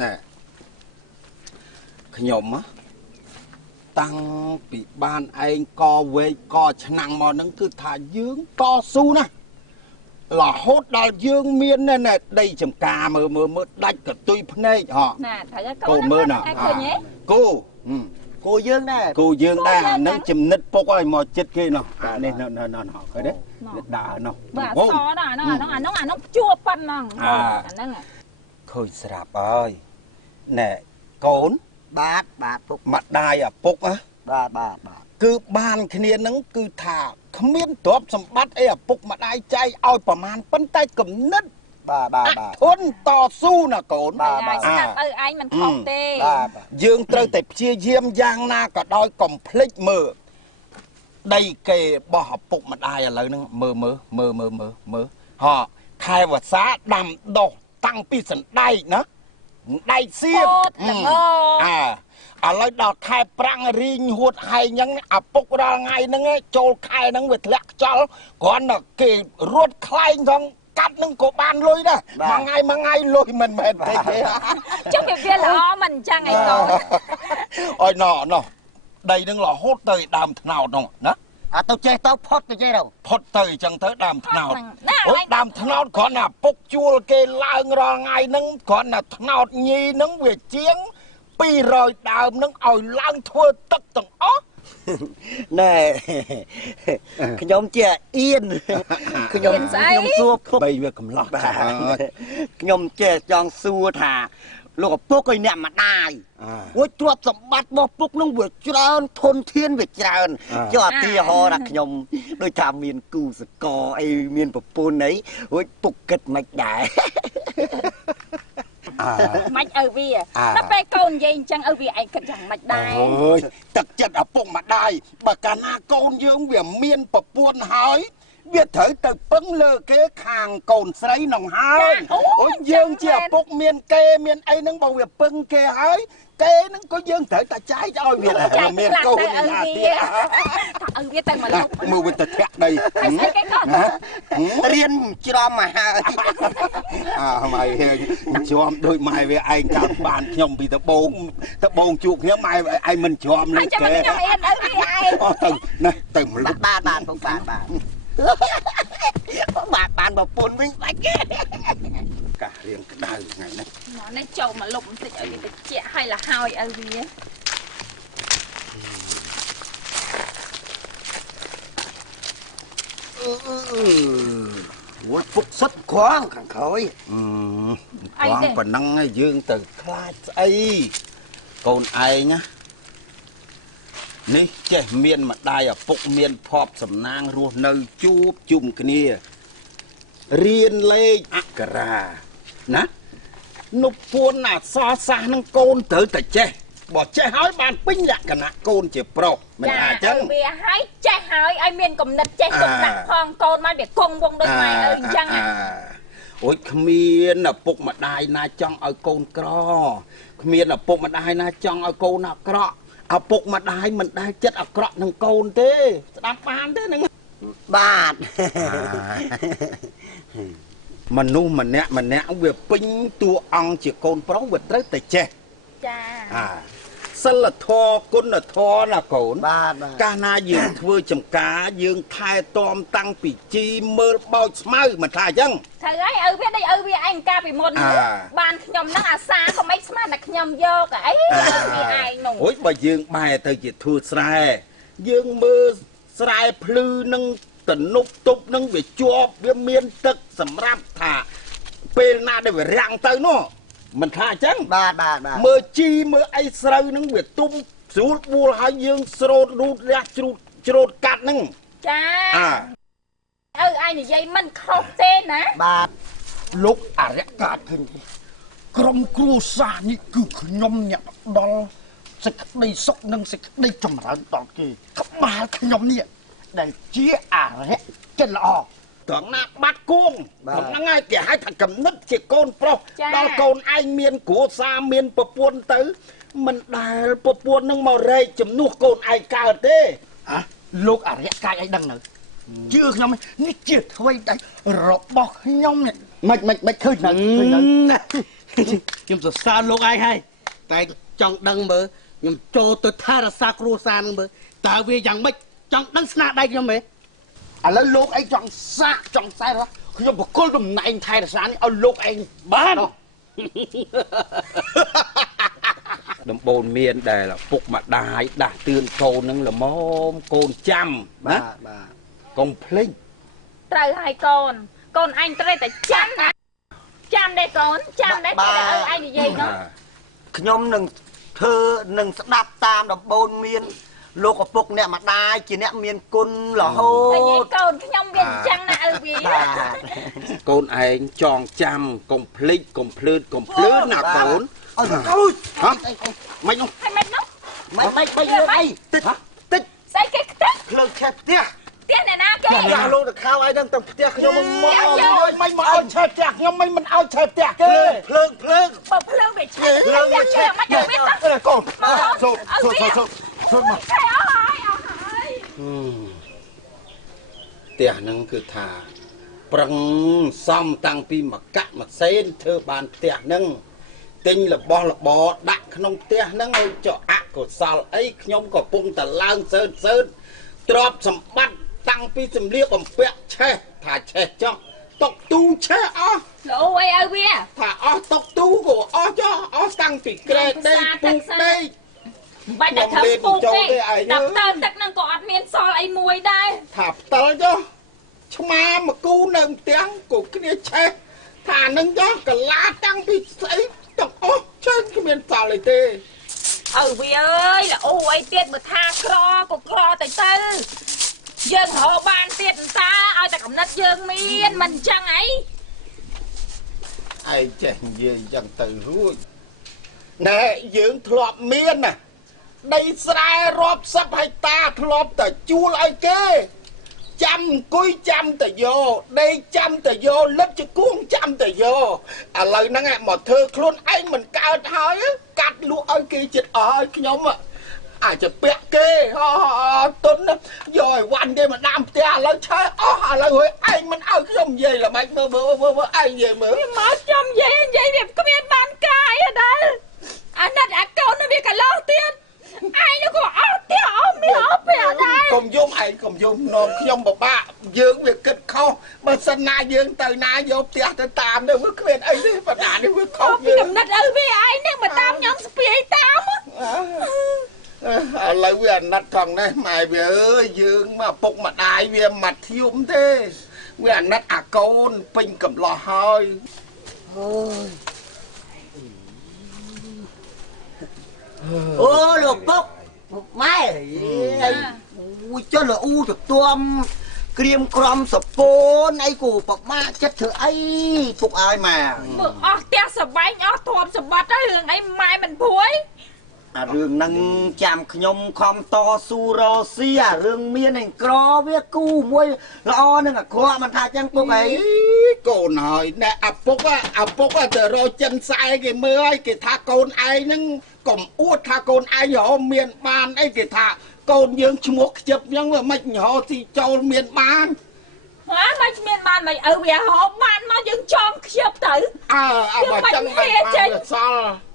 ណែខ្ញុំតាំងពីបានឯងកវែកកឆ្នាំងមកហ្នឹងគឺថាយើងតស៊ូណារហូតដល់យើងមានណែដីចំការមើលដាច់កតុយភ្នែកហ៎ណាត្រូវកូនមើលណាឃើញទេគោយើងដែរនឹងចំណិតពុកឲ្យមកចិត្តគេនោះអានេះនៅឃើញទេដើរនោះបាទសដល់អានោះជួប៉ុណ្ណឹងអាហ្នឹងឃើញស្រាប់ហើយណែកូនបាទពុកម្ដាយឪពុកណាបាទគឺបានគ្នានឹងគឺថាគ្មានទ្រព្យសម្បត្តិអីឪពុកម្ដាយចែកឲ្យប្រមាណប៉ុន្តែគំនិតបាទធន់តស៊ូណាកូនបាទស្ដាប់ឪឯងមិនខុសទេយើងត្រូវតែព្យាយាមយ៉ាងណាក៏ដោយកុំភ្លេចមើលដីគេរបស់ឪពុកម្ដាយឥឡូវហ្នឹងមើលហ៎ខែវស្សាដាំដុះតាំងពីសណ្ដែកណាដែកសៀមឥឡូវដល់ខែប្រាំងរីងហួតហែងអញ្ចឹងឪពុករាល់ថ្ងៃហ្នឹងចូលខែហ្នឹងវាធ្លាក់ខ្យល់គ្រាន់តែគេរត់ខ្លែងផងកាត់នឹងក៏បានលុយដែរមួយថ្ងៃលុយមិនមែនទេចុះវាល្អមិនអញ្ចឹងឯងកូនអើយណោះដីនឹងរហូតទៅដើមថ្នោតនោះណាទៅចេះទៅផុតទៅចេះទៅផុតទៅអញ្ចឹងទៅដើមថ្នោតអូដើមថ្នោតគ្រាន់តែពុកជួលគេឡើងរាល់ថ្ងៃហ្នឹងគ្រាន់តែថ្នោតញីហ្នឹងវាជាង200ដើមហ្នឹងឲ្យឡើងធ្វើទឹកទាំងអស់ណែខ្ញុំជាអៀនខ្ញុំសួរពុកបីវាកំឡោះខ្ញុំចេះចង់សួរថាលោកឪពុកឲ្យអ្នកម្ដាយអូទ្រព្យសម្បត្តិរបស់ពុកនឹងវាច្រើនធនធានវាច្រើនចុះអាទីហោថាខ្ញុំដូចថាមានគូសកលអីមានប្រពន្ធអីអូពុកគិតមិនដែរមិនឪវាដល់ពេលកូននិយាយអញ្ចឹងឪវាឯងគិតយ៉ាងម៉េចដែរអើយទឹកចិត្តឪពុកម្ដាយបើកាលណាកូនយើងវាមានប្រពន្ធហើយវាត្រូវទៅពឹងលើគេខាងកូនស្រីនឹងហើយអូយើងជាឪពុកមានគេមានអីហ្នឹងបើវាពឹងគេហើយគេហ្នឹងក៏យើងត្រូវតែចែកឲ្យវាមានកូនណាទៀតថាឪវាទៅមកលោកមើលវាទៅធាក់ដីរៀនច្រំមកហើយម៉ែច្រំដូចម៉ែវាឯងចាំបានខ្ញុំពីដបងជួបខ្ញុំម៉ែឯងមិនច្រំលើគេខ្ញុំអៀនឪវាឯងទៅណាទៅម្លឹកបាទពុកបាទបានប្រពន្ធវិញបាច់គេកាសរៀងក្តៅថ្ងៃនេះមកនេះចូលមកលុបបន្តិចឲ្យវាតិចឲ្យលហើយឪវាវត្តពុកសុតក្រងខាងក្រោយក្រងប៉ុណ្ណឹងយើងទៅខ្លាចស្អីកូនឯងណានេះចេះមានម្ដាយឪពុកមានភ័ព្វសំណាងរស់នៅជួបជុំគ្នារៀនលេខអក្សរាណានុពួនអក្សរសាស្ត្រនឹងកូនត្រូវតែចេះបើចេះហើយបានពេញលក្ខណៈកូនជាប្រុសមិនថាអញ្ចឹងវាឲ្យចេះហើយឲ្យមានគំនិតចេះទុកដាក់ផងកូនមកវាគង់វងដូចម៉ែអើអញ្ចឹងអូយគ្មានឪពុកម្ដាយណាចង់ឲ្យកូនក្រគ្មានឪពុកម្ដាយណាចង់ឲ្យកូនអាក្រក់ឪពុកម្ដាយមិនដែលចិត្តអាក្រក់នឹងកូនទេស្ដាប់បានទេហ្នឹងបាទមនុស្សម្នាក់វាពេញតួអង្គជាកូនប្រុសវាត្រូវតែចេះចាសិលធម៌គុណធម៌ណាកូនបាទកាលណាយើងធ្វើចំការយើងថែទាំតាំងពីជីមើលបោចស្មៅមិនថាអញ្ចឹងត្រូវហើយឪវាដូចឪវាឯងកាលពីមុនបានខ្ញុំហ្នឹងអាសាក៏មិនស្មានតែខ្ញុំយកអីឪវាឯងនោះអូយបើយើងបែរទៅជាធ្វើស្រែយើងមើលស្រែភ្លឺនឹងទំនប់ទប់នឹងវាជាប់វាមានទឹកសម្រាប់ថាពេលណាដែលវារាំងទៅនោះមិនថាអញ្ចឹងបាទមើលជីមើលអីស្រូវនឹងវាទុំស្រួលបួលហើយយើងស្រោតរូតរះជ្រូតកាត់ហ្នឹងចាឪឯងនិយាយមិនខុសទេណាបាទលោកអរិយកាចឃើញទេក្រុមគ្រួសារនេះគឺខ្ញុំអ្នកដល់សេចក្តីសុខនិងសេចក្តីចម្រើនដល់គេក្បាលខ្ញុំនេះដែលជាអរិយចិត្តល្អត្រង់ណាបាត់គួងហ្នឹងហើយគេហៅថាកំណត់ជាកូនប្រុសដល់កូនឯងមានគ្រួសារមានប្រពន្ធទៅមិនដែលប្រពន្ធនឹងមករែកជំនួសកូនឯងកើតទេលោកអរិយកាយអីដឹងនៅ ជឿខ្ញុំនេះជាអ្វីដែររបស់ខ្ញុំនេះមិនឃើញណា ខ្ញុំសរសើរលោកឯងហើយតែចង់ដឹងមើលខ្ញុំចូលទៅថែរក្សាគ្រួសារនឹងមើលតើវាយ៉ាងម៉េចចង់ដឹងស្នាដៃខ្ញុំហ៎ ឥឡូវលោកឯងចង់សាកចង់សែរខ្ញុំបកគលតំណែងថែរក្សានេះឲ្យលោកឯងបាន ដំបូនមានដែលពុកម្ដាយដាស់តឿនកូននឹងល្មមកូនចាំណាបាទកុំភ្លេច ត្រូវហើយកូនកូនអញត្រូវតែចាំណាចាំដែរកូនចាំដែរតែឪឯងនិយាយនោះ ខ្ញុំនឹងធ្វើនឹងស្ដាប់តាមដំបូនមានលោកឪពុកអ្នកម្ដាយជាអ្នកមានគុណរហូ តែនិយា ត យកូនខ្ញុំវាអញ្ចឹងណាឪវា កូនឯងចងចាំកុំភ្លេចកុំភ្លើតកុំភ្លើតណាកូន អូយ ហ៎មិននោះ ហើយមិននោះ មិនយើងអីតិច ស្អីគេខ្ទេច ភ្លើងឆេះផ្ទះ ផ្ទះអ្នកណាគេ ចាស់លោកទៅខោឲ្យដឹងទៅផ្ទះខ្ញុំមក មិនមកឲ្យឆេះផ្ទះខ្ញុំមិនឲ្យឆេះផ្ទះគេ ភ្លើង បើភ្លើងវាឆេះភ្លើងវាឆេះមិនយកវាទៅ កូនសូមក ឆេះអស់ហើយអស់ហើយ ផ្ទះហ្នឹងគឺថាប្រឹងសំតាំងពីមកៈមកសេនធ្វើបានផ្ទះហ្នឹងទិញរបស់របរដាក់ក្នុងផ្ទះហ្នឹងឲ្យចុះអកុសលអីខ្ញុំក៏ពុំតឡើងសើតទ្រព្យសម្បត្តិតាំងពីសម្លៀកបំពាក់ឆេះថាឆេះចោះតុកទូឆេះអស់ លោអីឲ្យវា ថាអស់តុកទូក៏អស់ចោះអស់តាំងពីក្រែដេកពុកដេក បាច់តែធ្វើពូកទេដល់តើទឹកហ្នឹងក៏អត់មានសល់អីមួយដែរ ថាផ្ទាល់ចុះឆ្មាមកគូនៅផ្ទះក៏គ្នាឆេះថានឹងចុះកលាតាំងពីស្អីទាំងអស់ឆេះគ្មានសល់អីទេ ឪវាអើយល្អអីទៀតបើថាក្រក៏ក្រទៅយើងរកបានទៀតតាឲ្យតែកំណត់យើងមានមិនអញ្ចឹងអី ឯងចេះនិយាយយ៉ាងទៅរួចណែយើងធ្លាប់មានណាដីស្រែរាប់សិបហិកតាធ្លាប់តែជួលឲ្យគេចាំអង្គុយចាំតែយកដីចាំតែយកលឹកជង្គង់ចាំតែយកឥឡូវហ្នឹងមកធ្វើខ្លួនឯងមិនកើតហើយកាត់លក់ឲ្យគេចិត្តអស់ឲ្យខ្ញុំអាចจะពាក់គេទុនយកឲ្យវ៉ាន់គេមកដាំផ្ទះឥឡូវឆើអស់ឥឡូវឯងមិនឲ្យខ្ញុំនិយាយល្មិចមើលឯងនិយាយមើល មកខ្ញុំនិយាយវាគ្មានបានកាយដែរអាណិតអាកូននឹងវាកន្លោទៀតឯងនោះក៏អត់ទៀតអស់មានអស់ពេលដែរ កុំយំឯងកុំយំនំខ្ញុំពិបាកយើងវាគិតខុសបើសិនណាយើងទៅណាយកផ្ទះទៅតាមទៅវាគ្មានអីទេបណ្ដានេះវាខុសយើង កំណត់ឪវាឯងនឹងមកតាមខ្ញុំស្ពាយតាម ឥឡូវវាអាណិតថងនេះម៉ែវាអើយយើងមកពុកម្ដាយវាមកធៀមទេវាអាណិតអាកូនពេញកំឡោះហើយអូយ អូលោកពុកម៉ែអូយចុះលអ៊ូទៅទួមក្រៀមក្រំសពូនអីគូប្រមាចិត្តធ្វើអីពុកឲ្យម៉ែ មើលអស់ផ្ទះសបែងអស់ទ្រព្យសម្បត្តិហើយរឿងអីម៉ែមិនព្រួយ អារឿងហ្នឹងចាំខ្ញុំខំតស៊ូរស់ស៊ីអារឿងមានឯងក្រវាគូមួយល្អនឹងអាក្រក់មិនថាចឹងពុកអី កូនហើយណែឪពុកទៅរកចិនខ្សែគេមើលឲ្យគេថាកូនឯងហ្នឹងកុំអួតថាកូនឯងរហូតមានបានអីគេថាកូនយើងឈ្មោះខ្ជិបអញ្ចឹងមិនរហូតទីចូលមានបាន មិនមានបានមិនឪវាហូបបានមកយើងចងខ្ជិបទៅ បើចឹងបានសល់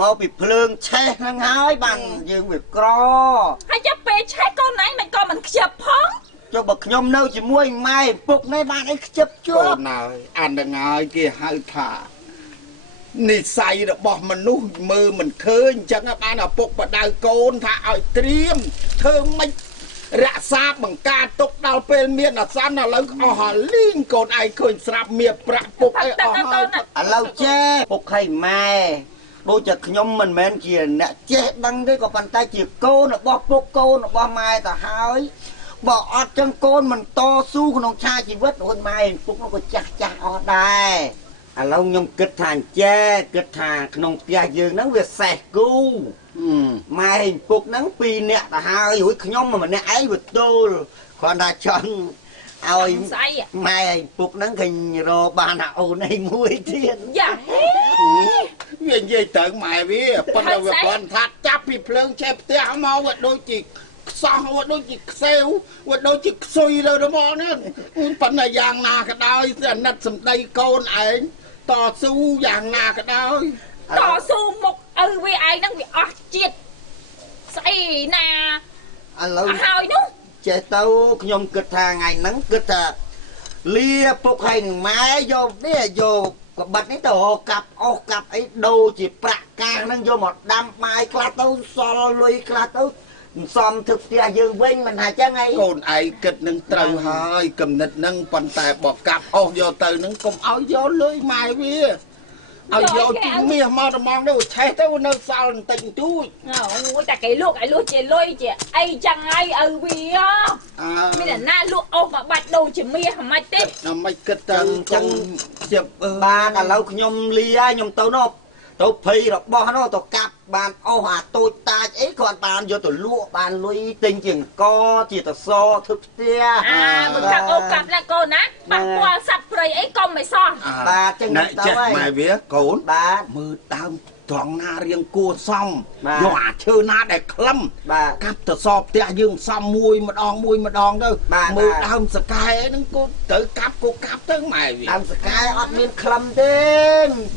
មកពីភ្លើងឆេះហ្នឹងហើយបានយើងវាក្រ ហើយចាប់ពេលឆែកកូនឯងមិនក៏មិនខ្ជិបផង ចុះបើខ្ញុំនៅជាមួយម៉ែពុកនេះបានអីខ្ជិបជា កូ ប់ នហើយអានហ្នឹងហើយគេហៅថានិស័យរបស់មនុស្សមើលមិនឃើញអញ្ចឹងបានឪពុកបដៅកូនថាឲ្យត្រៀមធ្វើមិនរក្សាបង្ការទុកដល់ពេលមានអាសន្នឥឡូវអស់ហើយលីងកូនឯងឃើញស្រាប់មៀប្រាក់ពុកអីអស់ហើយ ឥឡូវចេះពុកឲ្យម៉ែដូចតែខ្ញុំមិនមែនជាអ្នកចេះដឹងទេក៏ប៉ុន្តែជាកូនរបស់ពុកកូនរបស់ម៉ែទៅហើយបើអត់ចឹងកូនមិនតស៊ូក្នុងឆាជីវិតអូនម៉ែពុកនោះក៏ចាស់អស់ដែរឥឡូវខ្ញុំគិតថាចេះគិតថាក្នុងផ្ទះយើងហ្នឹងវាសេះគូម៉ែពុកហ្នឹង2នាក់ទៅហើយរួចខ្ញុំម្នាក់ឯងវាទល់គ្រាន់តែចង់ឲ្យម៉ែពុកហ្នឹងឃើញរកបានអាអូនឯងមួយទៀត យ៉ា វានិយាយទៅម៉ែវាប៉ុន្តែវាគាត់ថាចាប់ពីភ្លើងឆេះផ្ទះមកវាដូចជាខ្ សោះវាដូចជាខ្សែវវាដូចជាខ្សុយលើហ្មងហ្នឹងប៉ុន្តែយ៉ាងណាក៏ដោយអាណិតសម្ដីកូនឯងតស៊ូយ៉ាងណាក៏ដោយតស៊ូមុខឪវាឯងហ្នឹងវាអស់ជាតិស្អីណា ឥឡូវ ហើយនោះ ចេះទៅខ្ញុំគិតថាថ្ងៃហ្នឹងគិតថាលាពុកហើយនឹងម៉ែយកនេះយកក្បិតនេះទៅកាប់អស់កាប់អីដូរជាប្រាក់កាសហ្នឹងយកមកដាំបាយខ្លះទៅសល់លុយខ្លះទៅសំទឹកផ្ទះយើងវិញមិនថាចឹងអី កូនឯងគិតនឹងត្រូវហើយគំនិតនឹងប៉ុន្តែបើកាប់អស់យកទៅនឹងកុំឲ្យយកលុយម៉ែវាឲ្យយកទីមាសមកត្មងទៅឆេះទៅនៅសល់បន្តិចបន្តួច អូយតែគេលក់ឲ្យលក់ជាលុយជាអីចឹងហើយឪវាមានតែណាលក់អស់មកបាច់ដូរជាមាសមិនទេ ណាមិនគិតទៅចឹងជិប បានឥឡូវខ្ញុំលាហើយខ្ញុំទៅនោះទៅភ័យរបស់នោះទៅកាប់បានអស់អាតូចតាចអីគាត់បានយកទៅលក់បានលុយទិញជាអង្គជាតសធ្វើផ្ទះ មិនថាអូកាប់ណាកូនណាប៉ះពាល់សត្វព្រៃអីកុំមិនសោះ បាទចឹង ណែ ទៅ ចេះ ហើយ ម៉ែវាកូន បាទ មើលដើមត្រង់ណារៀងគួរសម បាទ យកអាឈើណាដែលក្លឹម បាទ កាប់ទៅសពផ្ទះយើងសំមួយម្ដងទៅ បាទ មើលដើមសកែហ្នឹងគូត្រូវកាប់ទៅម៉ែវា ដើមសកាយអត់មានក្លឹមទេ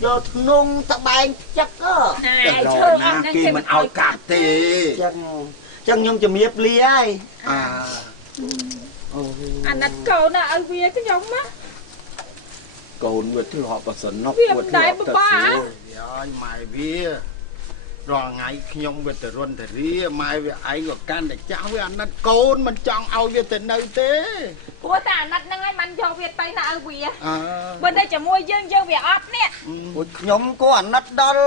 យកធ្នងត្បែងចឹក ណែ តែ ឈើអ ណា ស់ហ្នឹង គេ គេ មិនឲ្យកាប់ទេ ចឹងខ្ញុំជំរាបលាហើយ អាណិតកូនណាឲ្យវាខ្ញុំណា កូនវាធ្លាប់ប្រសិនណប់ វាមិនដែលពិបាក ហើយម៉ែវារាល់ថ្ងៃខ្ញុំវាទៅរន់ទៅរាម៉ែវាឯងក៏កាន់តែចាស់វាអាណិតកូនមិនចង់ឲ្យវាទៅនៅទេ ព្រោះតែអាណិតហ្នឹងហើយមិនយកវាទៅណាឲ្យវា អើ បើតែជាមួយយើងវាអត់នេះ ពួកខ្ញុំក៏អាណិតដល់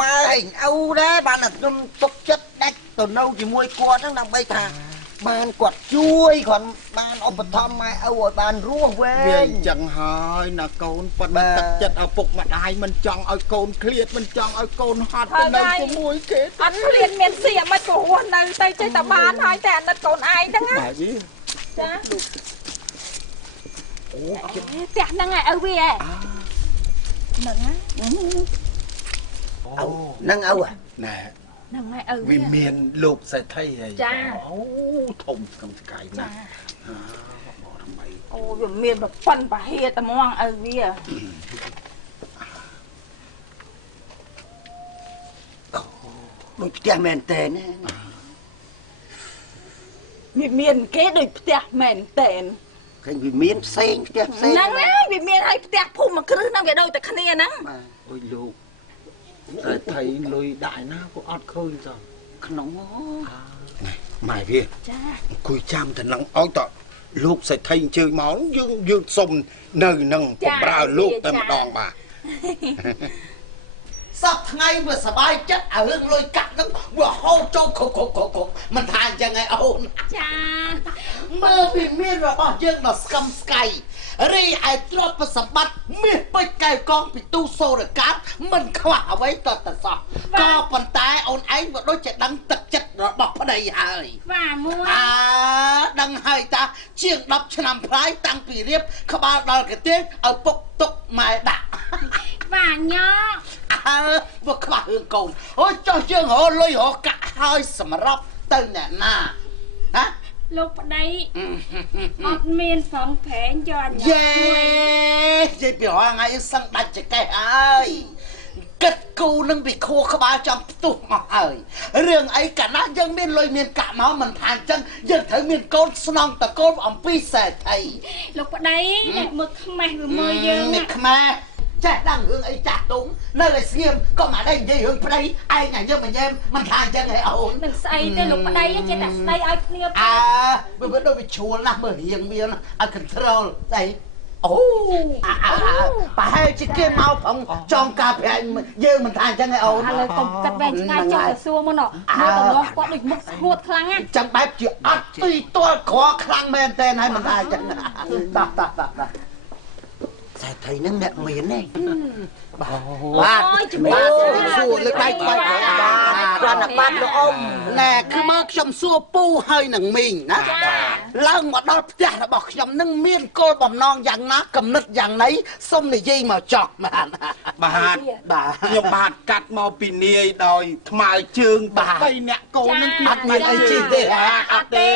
ម៉ែឯងឪដែរបានតែខ្ញុំទុកចិត្តដាច់ទៅនៅជាមួយគាត់ហ្នឹងដើម្បីថាបានគាត់ជួយគាត់បានឧបត្ថម្ភម៉ែឪឲ្យបានរស់វែ វា ង អញ្ចឹងហើយណាកូនប៉ុន្តែទឹកចិត្តឪពុកម្ដាយមិនចង់ឲ្យកូនឃ្លាតមិនចង់ឲ្យកូនហត់ទៅនៅជាមួយគេ អត់លៀនមានសៀកមិនព្រោះនៅទៅចេះតែបានហើយតែអាណិតកូនឯងហ្នឹងណា ម៉ែវា ចាអូផ្ទះហ្នឹងហើយឪវាហ្នឹងណា ហ្នឹងឪ ណែ ហ្នឹងហើយឪ វាមានលោកសេដ្ឋីហើយ ចា អូធំស្កឹមស្កៃណាស់បងថ្មី អូវាមានប្រព័ន្ធពហិតហ្មងឪវា ដូចផ្ទះមែនតើណា វាមានគេដូចផ្ទះមែនតែន ឃើញវាមានផ្សេងផ្ទះផ្សេង ហ្នឹងហើយវាមានឲ្យផ្ទះភូមិមួយគ្រឹះហ្នឹងវាដូចតែគ្នាហ្នឹង បាទ អុយលោកសេដ្ឋីលុយដាក់ឯណាក៏អត់ឃើញសោះ ក្នុង ម៉ែវា ចា អង្គុយចាំទៅនឹងឲ្យតលោកសេដ្ឋីអញ្ជើញមកយើងសុំនៅនឹងបំរើលោកតែម្ដងបាទ សពថ្ងៃវាសบายចិត្តឲ្យរឿងលុយកាក់ហ្នឹងវាហូរចូលខកមិនថាអញ្ចឹងឯងអូន ចា មើលពីមានរបស់យើងដល់ស្កឹមស្កៃរីឯទ្រព្យសម្បត្តិមាសពេជ្រកែវកងពីទូសូរកាតមិនខ្វះអ្វីតតសោះក៏ប៉ុន្តែអូនឯងក៏ដូចជាដឹងទឹកចិត្តរបស់ប្តីហើយ បាទមួយ ដឹងហើយតាជាង10ឆ្នាំផ្លាយតាំងពីរៀបក្បាលដល់កទេឲ្យពុកទុកម៉ែដាក់ បាទញ៉ា វាខ្វះរឿងកូនអូយចុះយើងរលុយរកាក់ហើយសម្រាប់ទៅអ្នកណាហ៎ លោកប្តីអត់មានសងប្រែងយកអញ្ញ យេនិយាយពីរងថ្ងៃសឹងដាច់ចកេះហើយគិតគូនឹងពីខួរក្បាលចំផ្ទុះមកហើយរឿងអីកាលណាយើងមានលុយមានកាក់មកមិនថាអញ្ចឹងយើងត្រូវមានកូនស្នងតកូនអំពីសេដ្ឋី លោកប្តីអ្នកមើលខ្មាស់វាមើលយើង នេះខ្មែរចេះដឹងរឿងអីចាស់ទុំនៅឲ្យស្ងៀមក៏មិនដែរនិយាយរឿងប្តីឯងញ៉ឹមញ៉ែមមិនថាអញ្ចឹងឯអូន នឹងស្អីទេលោកប្តីចេះតែស្ដីឲ្យគ្នា វាដូចវាជ្រួលណាស់មើលរៀងវាឲ្យ control ស្អីអូប្រហែលជាគេមកផងចង់ការប្រាក់យើងមិនថាអញ្ចឹងឯអូន ឥឡូវកុំកាត់វែងឆ្ងាយចុះទៅសួរមកណោះមើលទៅនោះគាត់ដូចមុខស្ងួតខ្លាំងណា ចាំបែបជាអត់ទីទាល់ក្រខ្លាំងមែនតើហើយមិនថាអញ្ចឹងតោះសេដ្ឋីហ្នឹងអ្នកមានទេបាទជំរាបសួរលើកដៃបាត់បាទគាត់ណាស់បាទលោកអ៊ំណែគឺមកខ្ញុំសួរពូហើយនឹងមីងណា ឡើងមកដល់ផ្ទះរបស់ខ្ញុំនឹងមានគោលបំណងយ៉ាងណាកំណត់យ៉ាងណីសូមនិយាយមកចោះបាទ បាទខ្ញុំបាទកាត់មកពីនាយដោយថ្មើរជើង3នាក់កូននឹងអត់មានអីជីទេអត់ទេ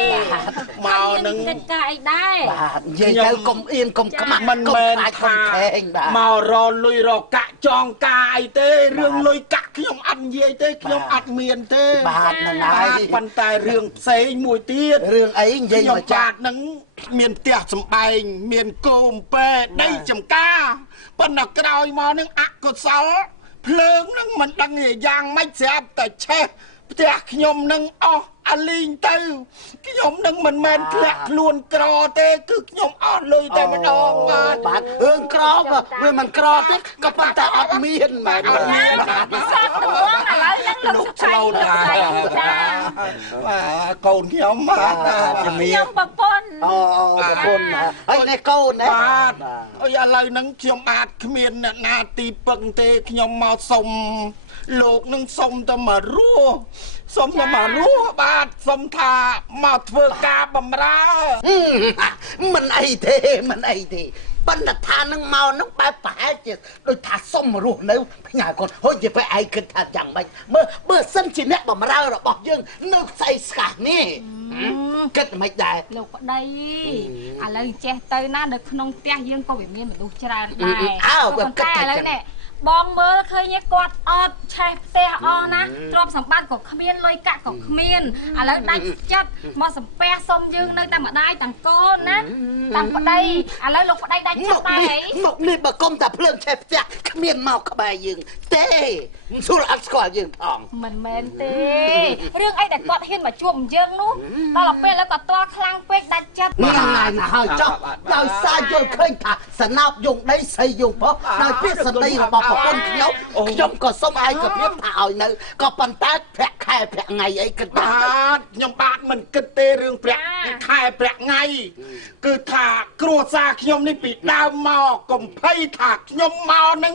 មកនឹង កិច្ចការអីដែរ បាទនិយាយទៅកុំអៀនកុំខ្មាស់ មិនមែនថា បាទ មករលុយរកាក់ចងការអីទេរឿងលុយកាក់ខ្ញុំអត់និយាយទេខ្ញុំអត់មានទេ បាទហ្នឹងហើយ ប៉ុន្តែរឿងផ្សេងមួយទៀត រឿងអីនិយាយ ខ្ញុំ មកចា បាទនឹងមានផ្ទះសំបែងមានគោមពេដីចំការប៉ុន្តែក្រោយមកនឹងអកុសលភ្លើងនឹងមិនដឹងយ៉ាងម៉េចស្រាប់តែឆេះផ្ទះខ្ញុំនឹងអស់អាលីងទៅខ្ញុំនឹងមិនមែនធ្លាក់ខ្លួនក្រទេគឺខ្ញុំអស់លុយតែម្ដងបាទ បាទរឿងក្រវាមិនក្រទេក៏ប៉ុន្តែអត់មានមែន សាក់ដំងឥឡូវហ្នឹងលោកសុខៃលោកស្រីចា បាទកូនខ្ញុំបាទជំនា ខ្ញុំប្រពន្ធ អូប្រពន្ធហើយនេះកូនណា បាទអើយឥឡូវហ្នឹងខ្ញុំបាទគ្មានអ្នកណាទីពឹងទេខ្ញុំមកសុំលោកនឹងសុំតែមករស់សុំតែមករស់បាទសុំថាមកធ្វើការបម្រើ មិនអីទេមិនអីទេប៉ុន្តែថានឹងមកនឹងបែបប្រហែលជាដូចថាសុំរស់នៅផ្ញើកូនហូចជាពេលឯងគិតថាយ៉ាងម៉េចមើលបើសិនជាអ្នកបម្រើរបស់យើងនៅផ្ទៃស្កាស់នេះគិតមិនដែរ លោកប្តីឥឡូវចេះទៅណានៅក្នុងផ្ទះយើងក៏វាមានមនុស្សច្រើនដែរប៉ុន្តែឥឡូវនេះបងមើលឃើញគាត់អត់ឆេះផ្ទះអស់ណាទ្រព្យសម្បត្តិក៏គ្មានលុយកាក់ក៏គ្មានឥឡូវដាច់ចិត្តមកសំពះសុំយើងនៅតែម្ដាយទាំងកូនណាទាំងប្តីឥឡូវលោកប្តីដាច់ចិត្តដែរអី មកនេះបើកុំតែភ្លើងឆេះផ្ទះគ្មានមកក្បែរយើងទេមិនស្រួលអត់ស្គាល់យើងផង មិនមែនទេរឿងអីដែលគាត់ហ៊ានមកជួបយើងនោះដល់ពេលឥឡូវគាត់តល់ខ្លាំងពេកដាច់ចិត្ត នេះណាស់ហើយចុះដោយសារយល់ឃើញថាសណោបយងដីស្អីយងផងដោយពាក្យសម្ដីរបស់ប្រពន្ធខ្ញុំក៏សុំឯកភាពថាឲ្យនៅក៏ប៉ុន្តែប្រាក់ខែប្រាក់ថ្ងៃអីគិតថា បាទខ្ញុំបាទមិនគិតទេរឿងប្រាក់ខែប្រាក់ថ្ងៃគឺថាគ្រួសារខ្ញុំនេះពីដើមមកកំភៃថាខ្ញុំមកនឹង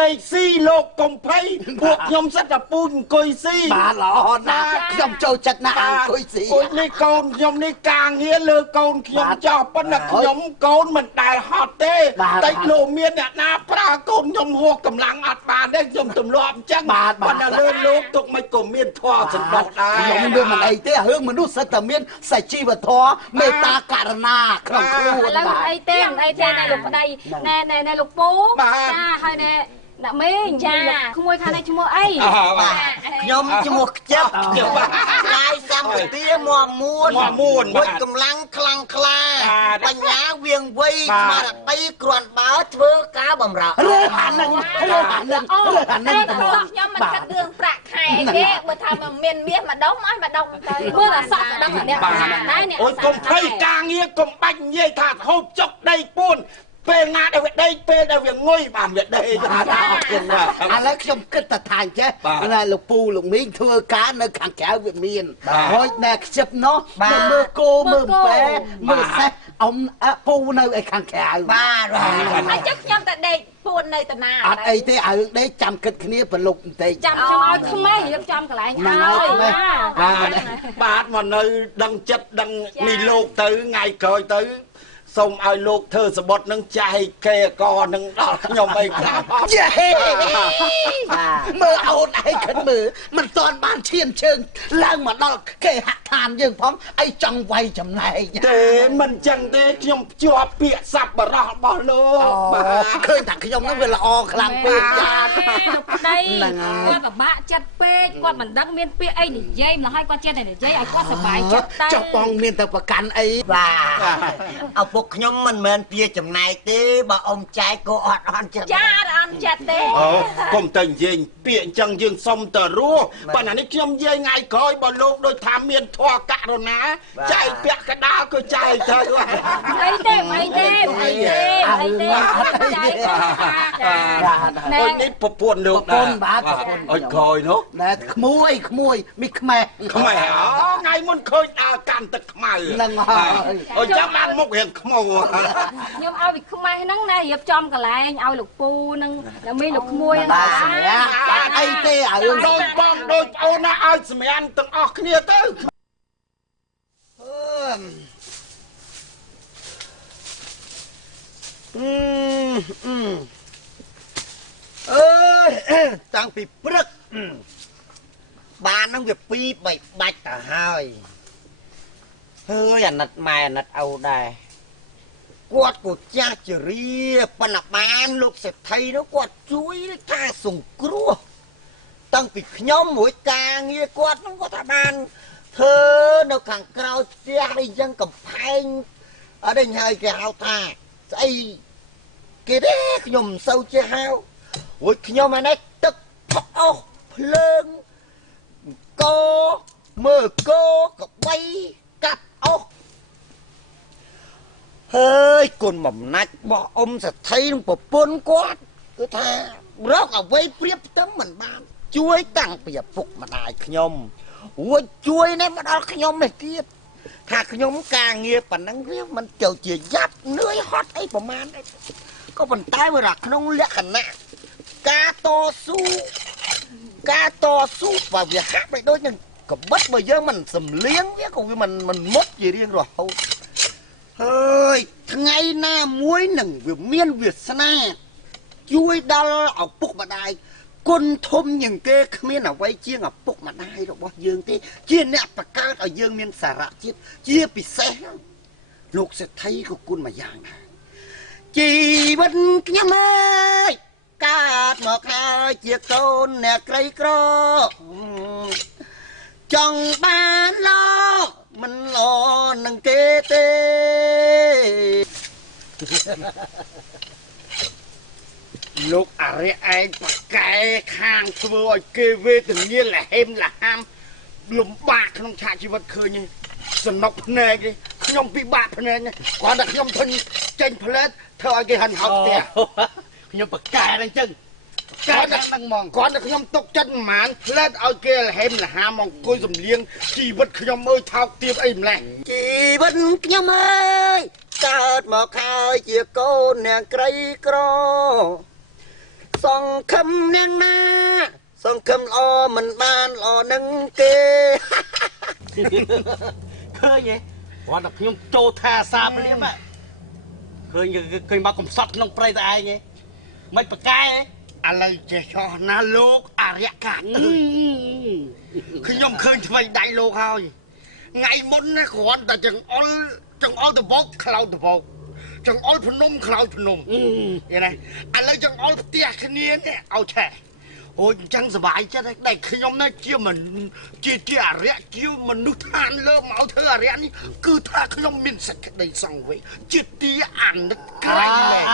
ដេកស៊ីលោកកំភៃពួកខ្ញុំសិតតែពូជអង្គុយស៊ី បាទល្អណាស់ខ្ញុំចូលចិត្តណាស់អង្គុយស៊ី អូនេះកូនខ្ញុំនេះការងារលើកូនខ្ញុំចោះប៉ុន្តែខ្ញុំកូនមិនដែលហត់ទេតែលោកមានអ្នកណាប្រើកូនខ្ញុំហួសកម្លាំងអត់បានទេខ្ញុំទម្លាប់អញ្ចឹងប៉ុន្តែលើលោកទុកមិនក៏មានធម៌សន្តោសដែរ ខ្ញុំមិនមិនអីទេរឿងមនុស្សសិតតែមានសជីវធម៌មេត្តាករណាក្នុងខ្លួន ឥឡូវអីទេអីទេណែលោកប្តីណែលោកពូចាហើយណែដាក់មេងចាក្មួយខាងនេះឈ្មោះអី ខ្ញុំឈ្មោះខ្ចិបកាយសម្បទាមមួនមួយកម្លាំងខ្លាំងក្លាបញ្ញាវៀងវៃស្មារតីគ្រាន់បើធ្វើការបម្រើ រឿងអានឹងរឿងអានឹង តែខ្ញុំមិនគិតរឿងប្រាក់ខែទេបើថាមានមាសម្ដុំឲ្យម្ដុំទៅមើលតែសក់ស្ដឹងម្នាក់ដែរអ្នក អូយកុំភ័យការងារកុំបាច់និយាយថាហូបចុកដីពួនពេលណាដែលវាដេកពេលដែលវាងុយបានវាដេក ឥឡូវខ្ញុំគិតតែថាអញ្ចេះណែលោកពូលោកមីងធ្វើការនៅខាងក្រៅវាមានហើយណែខ្ជិបនោះមើលគោមើលបែមើលសេះអ៊ំពូនៅឯខាងក្រៅ បាទ ហើយចឹងខ្ញុំតែដេកពួននៅតាណា អត់អីទេឲ្យដេកចាំគិតគ្នាប្រលប់បន្តិច ចាំខ្ញុំឲ្យក្មេងរៀបចំកន្លែងឲ្យ បាទមកនៅដឹងចិត្តដឹងនេះលោកទៅថ្ងៃក្រោយទៅសូមឲ្យលោកធ្វើសបុតនឹងចែកគេកនឹងដល់ខ្ញុំអីខ្លះ យេមើលអូនឯងគិតមើលមិនទាន់បានឈានជើងឡើងមកដល់គេហដ្ឋានយើងផងអីចង់វាយចំណែក ទេមិនចឹងទេខ្ញុំភ្ជាប់ពាក្យសប្បុរសរបស់លោកបាទ ឃើញថាខ្ញុំនឹងវាល្អខ្លាំងពេកចា លោកប្តីគាត់ពិបាកចិត្តពេកគាត់មិនដឹងមានពាក្យអីនិយាយម្ល៉េះហើយគាត់ចេះតែនិយាយឲ្យគាត់សុបាយចិត្តទៅ ចុះបងមានតែប្រកាន់អី បាទឪពុកខ្ញុំមិនមែនជាចំណែកទេបើអ៊ំចែកក៏អត់អន់ចិត្ត ចាអត់ចិត្តទេ អូកុំតែនិយាយពាក្យអញ្ចឹងយើងសុំទៅរស់ប៉ុន្តែនេះខ្ញុំនិយាយថ្ងៃក្រោយបើលោកដូចថាមានធម៌ករុណាចែកពាក់កដាលក៏ចែកទៅ អីទេអីទេអីទេអីទេចែកណែ អូនេះប្រពន្ធលោកដែរអុយក្រោយនោះ ណែក្មួយមីខ្មែរ ខ្មែរអូថ្ងៃមុនឃើញដើរកាន់ទឹកខ្មៅ នឹងហើយ អូចាំបានមុខរៀងខ្មៅ ខ្ញុំឲ្យវិក្មេសហ្នឹងណែរៀបចំកន្លែងឲ្យលោកពូនឹងមីលោកក្មួយហ្នឹង បាទអីទេឲ្យរឿង ដូចបងដូចអូនណាឲ្យសម្រានទាំងអស់គ្នាទៅ អើយតាំងពីព្រឹកបាននឹងវា2 3បាច់ទៅហើយហើយអាណិតម៉ែអាណិតឪដែរគាត់ក៏ចាស់ជរាប៉ុន្តែបានលោកសេដ្ឋីនោះគាត់ជួយការសង្គ្រោះតាំងពីខ្ញុំមួយការងារគាត់នោះគាត់ថាបានធ្វើនៅខាងក្រៅផ្ទះអីចឹងកំផែងអត់ដឹងហើយគេហៅថាស្អីគេទេខ្ញុំមិនសូវចេះហៅអូយខ្ញុំអានេះទឹកផុសអស់ភ្លើងកមើលកកបីកាប់អស់ហើយគុណបំណាច់របស់អ៊ំសទ្ធិនឹងប្រពន្ធគាត់គឺថារកអ្វីព្រៀបផ្ទឹមមិនបានជួយតាំងពីឪពុកម្ដាយខ្ញុំរួចជួយនេះមកដល់ខ្ញុំនេះទៀតថាខ្ញុំការងារប៉ុណ្ណឹងវាមិនចូលជាយ៉ាប់នឿយហត់អីប្រមាណអីក៏ប៉ុន្តែវារកក្នុងលក្ខណៈការតស៊ូបើវាហាក់បីដូចនឹងកបិតបើយើងមិនសំលៀងវាក៏វាមិនមុតជារៀងរហូតហើយថ្ងៃណាមួយនឹងវាមានវាសនាជួយដល់ឪពុកម្ដាយគុណធំជាងគេគ្មានអ្វីជាងឪពុកម្ដាយរបស់យើងទេជាអ្នកបង្កើតឲ្យយើងមានសារៈជាតិជាពិសេសលោកសេដ្ឋីក៏គុណមួយយ៉ាងដែរជីវិតខ្ញុំអើយកើតមកហើយជាកូនអ្នកក្រីក្រចង់បានឡមិនឡនឹងគេទេលោកអរិយឯងប្រកែខាងធ្វើឲ្យគេវេទនាលហេមលហាមលំបាកក្នុងឆាកជីវិតឃើញសំណុកភ្នែកខ្ញុំពិបាកភ្នែកគាត់តែខ្ញុំធន់ចេញផ្លែតធ្វើឲ្យគេហិនហោចផ្ទះខ្ញុំប្រកែអញ្ចឹងគាត់តែដឹងហ្មងគាត់តែខ្ញុំຕົកចិត្តមិនបានផ្លែតឲ្យគេលហេមលហាមមកអង្គុយសំលៀងជីវិតខ្ញុំមើលថោកទាបអីម្លេះជីវិតខ្ញុំអើយកើតមកហើយជាកូនអ្នកក្រីក្រសង្ឃឹមអ្នកណាសង្ឃឹមល្អមិនបានល្អនឹងគេឃើញទេគាត់តែខ្ញុំចូលថាសាភ្លាមឃើញមកកំសត់ក្នុងព្រៃតែឯងទេមិនប្រកែឥឡូវចេះចោះណាលោកអរិយកាអើយខ្ញុំឃើញថ្មីដៃលោកហើយថ្ងៃមុនណាគ្រាន់តែចង្អុលទៅបោកខ្លោចទៅបោកចង្អុលភ្នំខ្លោចភ្នំយល់ទេឥឡូវចង្អុលផ្ទះគ្នានេះឲ្យឆេះអូយអញ្ចឹងសុបាយចិត្តដែរខ្ញុំណាជាមិនជាអរិយជាមនុស្សឋានលើមកធ្វើអរិយនេះគឺថាខ្ញុំមានសេចក្តីសង្វេគជាទីអាណិតក្រៃលែង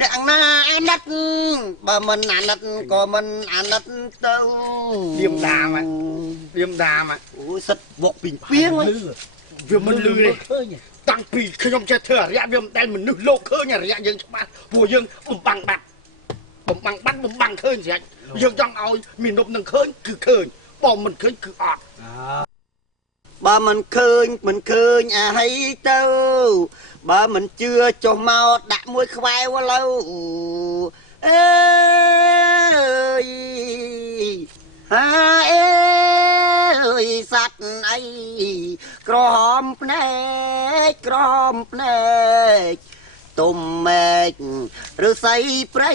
អ្នកណាអាណិតបើមិនអាណិតក៏មិនអាណិតទៅលៀមដាមអូយសិតវក់ពីពីងវាមិនលឺទេតាំងពីខ្ញុំចេះធ្វើអរិយវាមិនដែលមនុស្សលោកឃើញអរិយយើងច្បាស់ព្រោះយើងបំបាំងបាត់ឃើញស្រាច់យើងចង់ឲ្យមាននប់នឹងឃើញគឺឃើញបើមិនឃើញគឺអត់បើមិនឃើញអាហីទៅបើមិនជឿចុះមកដាក់មួយខ្វែវឡូវអើយអើយសัตว์អីក្រហមភ្នែកទុំមេឃឬស័យព្រៃ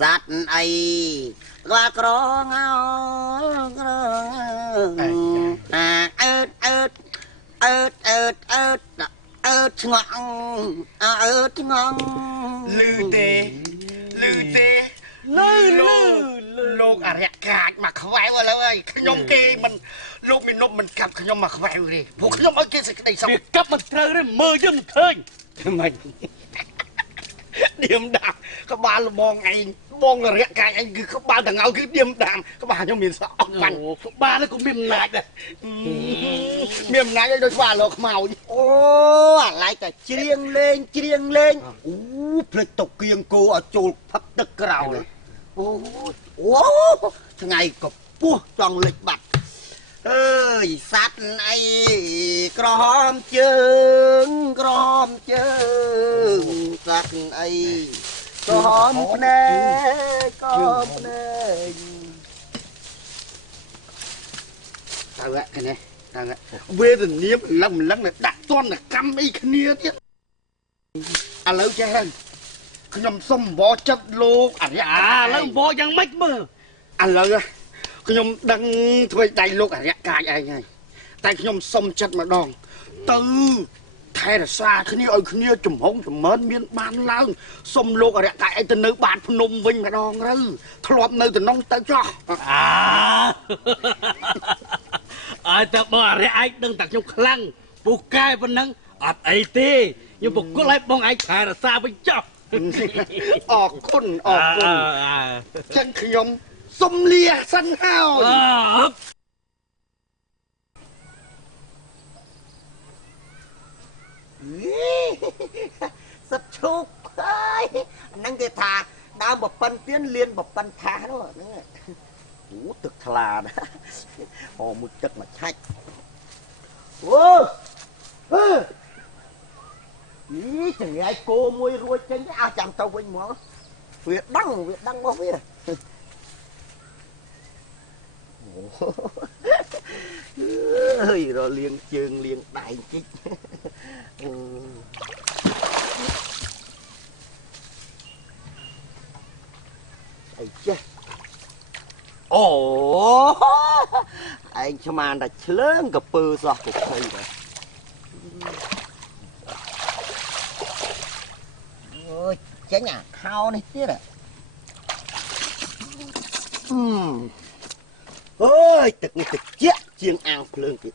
សัตว์អីក្ក្រងអើតឆ្ងល់លឺទេលោកអរិយកាចមកខ្វែវឥឡូវអើយខ្ញុំគេមិនលោកមាននប់មិនកាប់ខ្ញុំមកខ្វែវទេព្រោះខ្ញុំឲ្យគេសេចក្តីសុខវាកាប់មិនត្រូវទេមើលយើងមិនឃើញមិនឌៀមដាមក្បាលលបងឯងបងអរិយកាចឯងគឺក្បាលតងៅគឺឌៀមដាមក្បាលខ្ញុំមានសក់អស់បាញ់ក្បាលនេះក៏មានអំណាចដែរមានអំណាចឲ្យដូចក្បាលលោកខ្មោចអូអាឡៃតែច្រៀងលេងអូភ្លេចតុកគៀងគោឲ្យចូលផឹកទឹកក្រោយអូថ្ងៃក៏ពោះចង់លិចបាត់អើយសัตว์អីក្រហមជើងសัตว์អីក្រហមភ្នែកទៅគ្នា វាទៅនាមឡឹងដាក់តន់កម្មអីគ្នាទៀតឥឡូវចេះហើយខ្ញុំសុំបោចិត្តលោកអរិយឥឡូវបោយ៉ាងម៉េចមើលឥឡូវខ្ញុំដឹងធ្វើដៃលោកអរិយកាយឯងហើយតែខ្ញុំសុំចិត្តម្ដងទៅថែរក្សាគ្នាឲ្យគ្នាចំហងចម្រើនមានបានឡើងសុំលោកអរិយកាយឯងទៅនៅបានភ្នំវិញម្ដងទៅធ្លាប់នៅតំណងទៅចោះអើតែបងអរិយឯងដឹងតែខ្ញុំខ្លាំងពូកែប៉ុណ្ណឹងអត់អីទេខ្ញុំបកគលឲ្យបងឯងថែរក្សាវិញចោះអរគុណចឹងខ្ញុំសុំលាសិនហើយសឹកឈូកហើយហ្នឹងគេថាដើមបបិនទៀនលៀនបបិនថានោះហ្នឹងអូទឹកថ្លាណាអូមួយទឹកមួយឆាច់អូចង្រៃគោមួយរួចចេញអស់ចាំទៅវិញហ្មងវាដឹងរបស់វាអើយរលៀងជើងលៀងដៃជីកអីចេះអូឯងឆ្មានតែឆ្លើងកពើសោះកុភ័យដែរអូយចេញអាខោនេះទៀតអើយទឹកនេះតិចជាងអាំងភ្លើងទៀត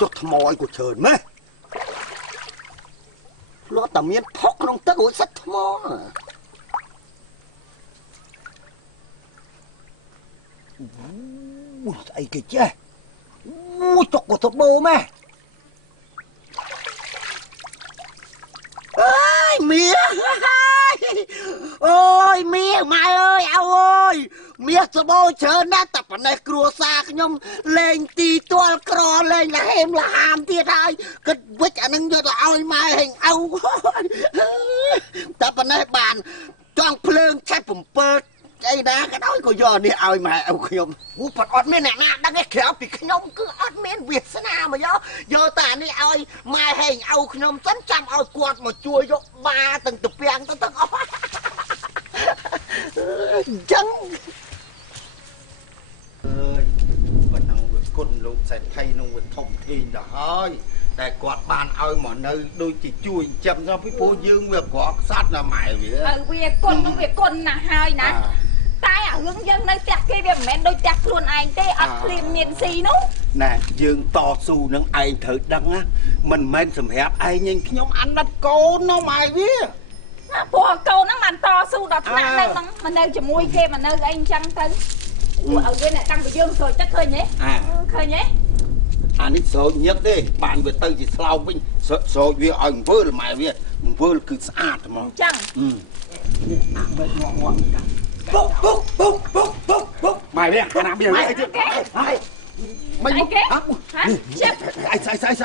ចុះថ្មឲ្យក៏ច្រើនម៉េះធ្លាប់តែមានផុកក្នុងទឹករួចសិតថ្មអូស្អីគេចេះអូចុកក៏ទៅបោម៉េះអើយមៀអូយមៀម៉ែអើយអើយមាសសបោច្រើនណាស់តែប៉ុណ្ណេះគ្រួសារខ្ញុំលេងទីទាល់ក្រលេងលហេមលហាមទៀតហើយគិតវិចអានឹងយកទៅឲ្យម៉ែហេងអ៊ូតែប៉ុណ្ណេះបានចង់ភ្លើងឆេះ7អីណាក៏ដោយក៏យកនេះឲ្យម៉ែអ៊ូខ្ញុំអូប៉ុតអត់មានអ្នកណាដឹងទេក្រៅពីខ្ញុំគឺអត់មានវាសនាមកយកតែអានេះឲ្យម៉ែហេងអ៊ូខ្ញុំសិនចាំឲ្យគាត់មកជួយយកបាទាំងតពាំងទៅទាំងអស់ចឹងអើយប៉ុណ្ណឹងវាគុណលោកសេដ្ឋីនឹងវាធំធេងទៅហើយតែគាត់បានឲ្យមកនៅដូចជាជួយចិញ្ចឹមទៅពីព្រោះយើងវាក្រក់ខ្សាត់ណាម៉ែវាវាគុណនឹងវាគុណណាស់ហើយណាតែអារឿងយើងនៅផ្ទះគេវាមិនមែនដូចផ្ទះខ្លួនឯងទេអត់ភ្លាមមានស៊ីនោះណែយើងតស៊ូនឹងឯងត្រូវដឹងណាមិនមែនសម្រាប់ឯងខ្ញុំអាណិតកូននោះម៉ែវាណាព្រោះកូនហ្នឹងបានតស៊ូដល់ថ្នាក់ហ្នឹងមកនៅជាមួយគេមកនៅអីអញ្ចឹងទៅអូឲ្យវាអ្នកតាំងពីយើងស្រោចទឹកឃើញទេឃើញទេអានេះស្រោចញឹកទេបានវាទៅជាស្លោកវិញស្រោចវាឲ្យអំពើលម៉ែវាអំពើគឺស្អាតហ្មងអញ្ចឹងនេះអាមេឃងាប់ពុកម៉ែវាអាណាវាអីទៀតហើយមិនគេចេះ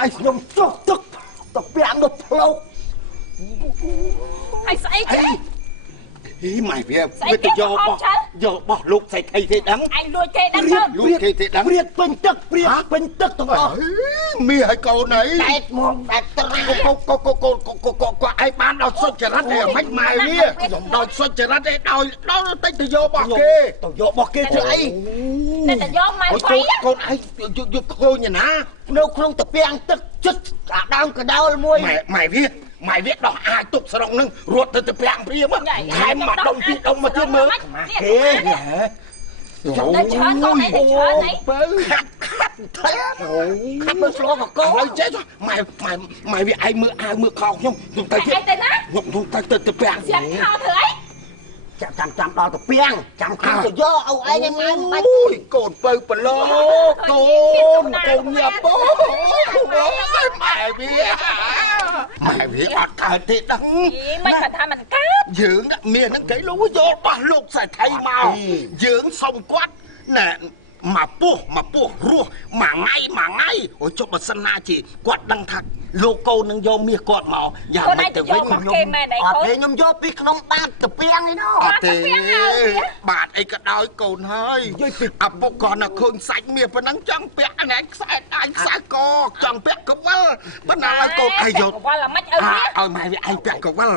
អីខ្ញុំចុះទឹកទៅពាំងទៅផ្លោកហើយស្អីគេហីម៉ែវាទៅយកបោះលោកសេដ្ឋីទេដឹងឯងលួចគេដឹងទៅលួចគេទេដឹងព្រាតពេញទឹកទាំងអស់មីឲ្យកូនអីតែហ្មងតែត្រង់កូឯងបានដល់សុចរិតទេមិនម៉ែវាដល់សុចរិតទេដល់តិចទៅយកបោះគេធ្វើអីតែទៅយកម៉ែໄວកូនឯងយកឃើញណានៅក្នុងតាពាំងទឹកចិត្តអាដើមកដោលមួយម៉ែវាដោះអាចទុកស្រងនឹងរត់ទៅពាំងព្រាមថែមមកដុំពីដុំមកទៀតមើលគេចាំតែច្រើនកូនឯងច្រើនអីខាត់ខាត់មើលស្លោកកហើយចេះម៉ែវាឯងមើលអាវមើលខោខ្ញុំទៅទៀតខ្ញុំទៅពាំងស្អាតខោធ្វើអីចាំដល់ទៅពាំងចាំខ្ញុំទៅយកឲ្យឯងម៉ែមិនអូយកូនបើប្រឡូកូនញាប់អូម៉ែវាអត់កើតទេដឹងមិនគាត់ថាមិនកើតយើងមាននឹងគេលោកយកបោះលោកសេដ្ឋីមកយើងសុំគាត់ណែមកពោះរស់មួយថ្ងៃអូចុះបើសិនណាជីគាត់ដឹងថា លោកកូននឹងយកមាសគាត់មកយ៉ាងម៉េចទៅវិញខ្ញុំអត់ទេខ្ញុំយកពីក្នុងបាតទៅពីងឯណោះអត់ទេបាតអីក៏ដោយកូនហើយឪពុកគាត់នៅឃើញសាច់មាសប៉ុណ្ណឹងចង់ពាក់ណែខ្សែដៃខ្សែកចង់ពាក់កវិលប៉ុន្តែឲ្យកូនឯងយកកវិលមិនឲ្យម៉ែវាឯងពាក់កវិល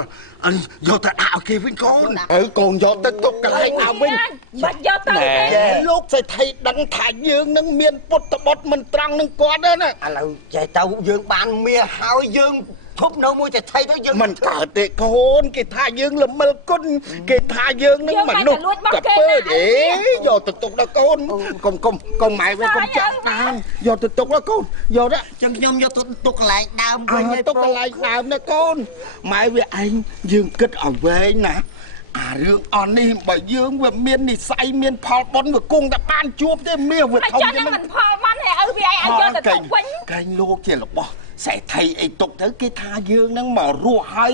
យកទៅដាក់ឲ្យគេវិញកូនកូនយកទៅទុកកន្លែងណាវិញបាច់យកទៅលោកសេដ្ឋីដឹងថាយើងនឹងមានពុទ្ធបុត្រមិនត្រង់នឹងគាត់ទេណាឥឡូវចេះទៅយើងបានមាសហើយយើងឈប់នៅមួយសេដ្ឋីទៅយើងមិនកើតទេកូនគេថាយើងល្មិលគុណគេថាយើងនឹងមនុស្សកពើអេយកទៅទុកដល់កូនកុំម៉ែវិញកុំចាក់តាមយកទៅទុកដល់កូនយកទៅចឹងខ្ញុំយកទៅទុកកន្លែងដើមវិញទុកកន្លែងដើមណាកូនម៉ែវាឯងយើងគិតឲ្យវែងណាអារឿងអស់នេះបើយើងវាមាននិស័យមានផលបុណ្យវាគង់តែបានជួបទេមាសវាធំទេមិនផលបុណ្យឲ្យវាឯងយកទៅទុកវិញកែងលោកជារបស់សេដ្ឋីអីទុកទៅគេថាយើងនឹងមករស់ហើយ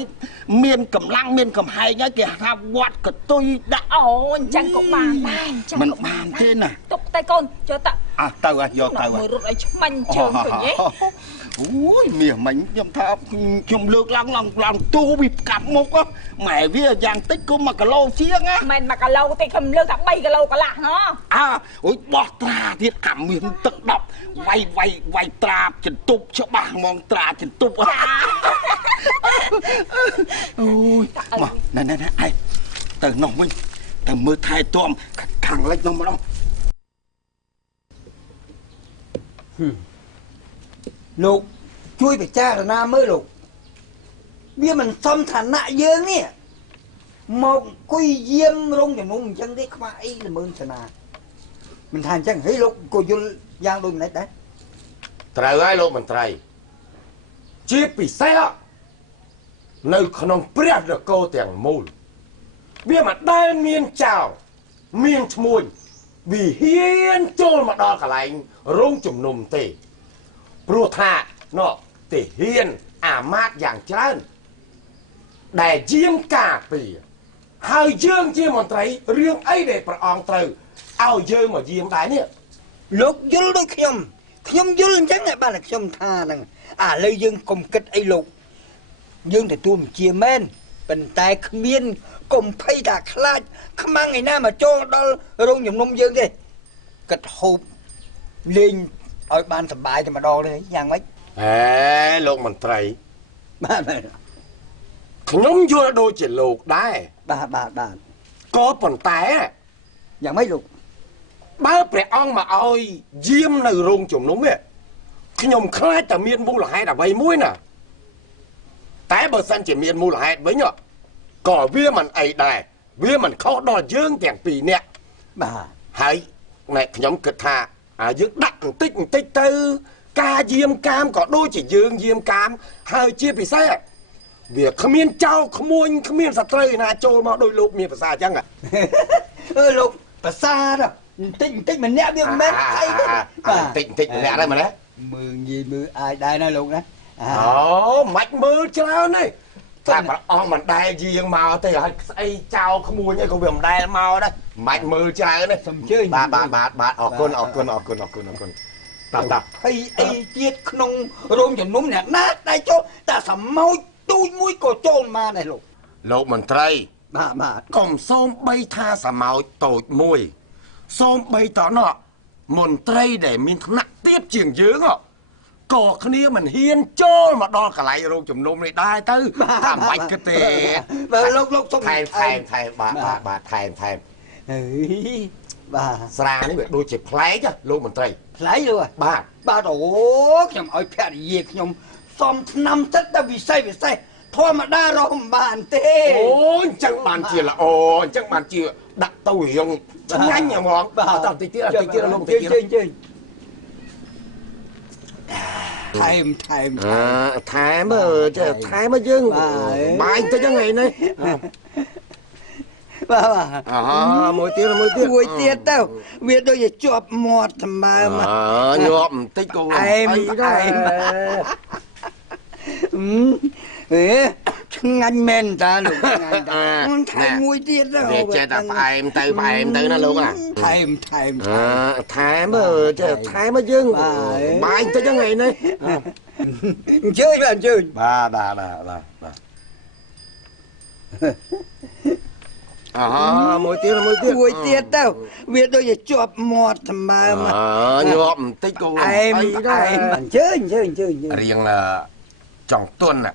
មានកម្លាំងមានកំហែងហើយគេថាវត្តកតុយដាក់អូអញ្ចឹងក៏បានដែរអញ្ចឹងមិនបានទេណាទុកតែកូនយកទៅទៅយកទៅមើលរត់ឲ្យឆ្មាញ់ជើងឃើញទេអូយមាសមិញខ្ញុំថាខ្ញុំលើកឡើងទូវាកាប់មុខម៉ែវាយ៉ាងតិចក៏1គីឡូជាងណាមិន1គីឡូទេខ្ញុំលើកថា3គីឡូកន្លះណោះអូយបោះត្រាទៀតអាមានទឹក10វាយត្រាចន្ទប់ច្បាស់ហ្មងត្រាចន្ទប់អូយមកណែឯងទៅនោះវិញទៅមើលថែទាំខាងលិចនោះម្ដងលោកជួយពិចារណាមើលលោកវាមិនសមឋានៈយើងនេះមកអង្គុយយាមរងជំនុំអញ្ចឹងទេខ្វះអីល្មើនស្នាមិនថាអញ្ចឹងហីលោកក៏យល់យ៉ាងដូចម្ដេចដែរត្រូវហើយលោកមន្ត្រីជាពិសេសនៅក្នុងព្រះនគរទាំងមូលវាមិនដែលមានចោលមានឈ្មួញវាហ៊ានចូលមកដល់កន្លែងរោងជំនុំទេព្រោះថាទេហ៊ានអាមាត្យយ៉ាងច្រើនដែលយាមការពារហើយយើងជាមន្ត្រីរឿងអីដែលព្រះអង្គត្រូវឲ្យយើងមកយាមដែរនេះលោកយល់ដូចខ្ញុំយល់អញ្ចឹងតែបានតែខ្ញុំថាហ្នឹងឥឡូវយើងកុំគិតអីលោកយើងទទួលបញ្ជាមែនប៉ុន្តែគ្មានកុំភ័យថាខ្លាចខ្មាំងឯណាមកចូលដល់រោងជំនុំយើងទេគិតហូបលេងឲ្យបានសុបាយតែម្ដងទេយ៉ាងម៉េចលោកមន្ត្រីបាទខ្ញុំយល់ដូចជាលោកដែរបាទក៏ប៉ុន្តែយ៉ាងម៉េចលោកបើព្រះអង្គមកឲ្យយាមនៅរោងជំនុំនេះខ្ញុំខ្លាចតែមានមូលហេតុអ្វីមួយណាតែបើសិនជាមានមូលហេតុវិញក៏វាមិនអីដែរវាមិនខុសដល់យើងទាំងពីរនាក់បាទហើយខ្ញុំគិតថាយើងដាក់បន្តិចទៅការយាមកាមក៏ដូចជាយើងយាមកាមហើយជាពិសេសវាគ្មានចោលក្មួយគ្មានសត្រូវណាចូលមកដោយលោកមានភាសាអញ្ចឹងលោកភាសាបន្តិចម្នាក់វាមិនមែនអីទេបន្តិចម្នាក់ដែរមែនទេមើលងាយមើលអាយដែរណាលោកណាមិនមើលច្រើនទេតែព្រះអង្គមិនដែលយាងមកទេហើយស្អីចោលក្មួយអីក៏វាមិនដែលមកដែរមិនមើលច្រើនទេសូមជើញបាទអរគុណតាហើយអីទៀតក្នុងរោងជំនុំអ្នកណាដែលចូលតែសមោចទូចមួយក៏ចូលមកដែរលោកមន្ត្រីបាទកុំសូមបីថាសមោចតូចមួយសូមបីតណោះមន្ត្រីដែលមានឋានៈទាបជាងយើងក៏គ្នាមិនហ៊ានចូលមកដល់កន្លែងរោងជំនុំនេះដែរទៅតាមបាច់គិតទេបើលោកសុំថែមបាទថែមអើយបាទស្រានេះវាដូចជាប្លែកលោកមន្ត្រីប្លែកលោកបាទអូខ្ញុំឲ្យភរិយាខ្ញុំសំឆ្នាំទឹកដល់វិសេសធម្មតារកមិនបានទេអូអញ្ចឹងបានជាល្អអញ្ចឹងបានជាដាក់ទៅរៀងឆ្ងាញ់ហ្មងតោះតិចទៀតលោកតិចទៀតថែមចេះថែមយើងបាយតិចហ្នឹងឯនេះបាទមួយទៀតទៅវាដូចជាជាប់មាត់ស្មើមកញាប់បន្តិចក៏អែមឆ្ងាញ់មែនតាលោកឆ្ងាញ់តាថែមមួយទៀតទៅវាចេះតែផ្អែមទៅណាលោកថែមថែមចេះថែមយើងបាយតិចហ្នឹងឯនេះ chơi bạn chơi bà mùi tiết tao biết đâu giờ chọp mọt mà nhọp tích cô ai mà chơi riêng là trong tuần này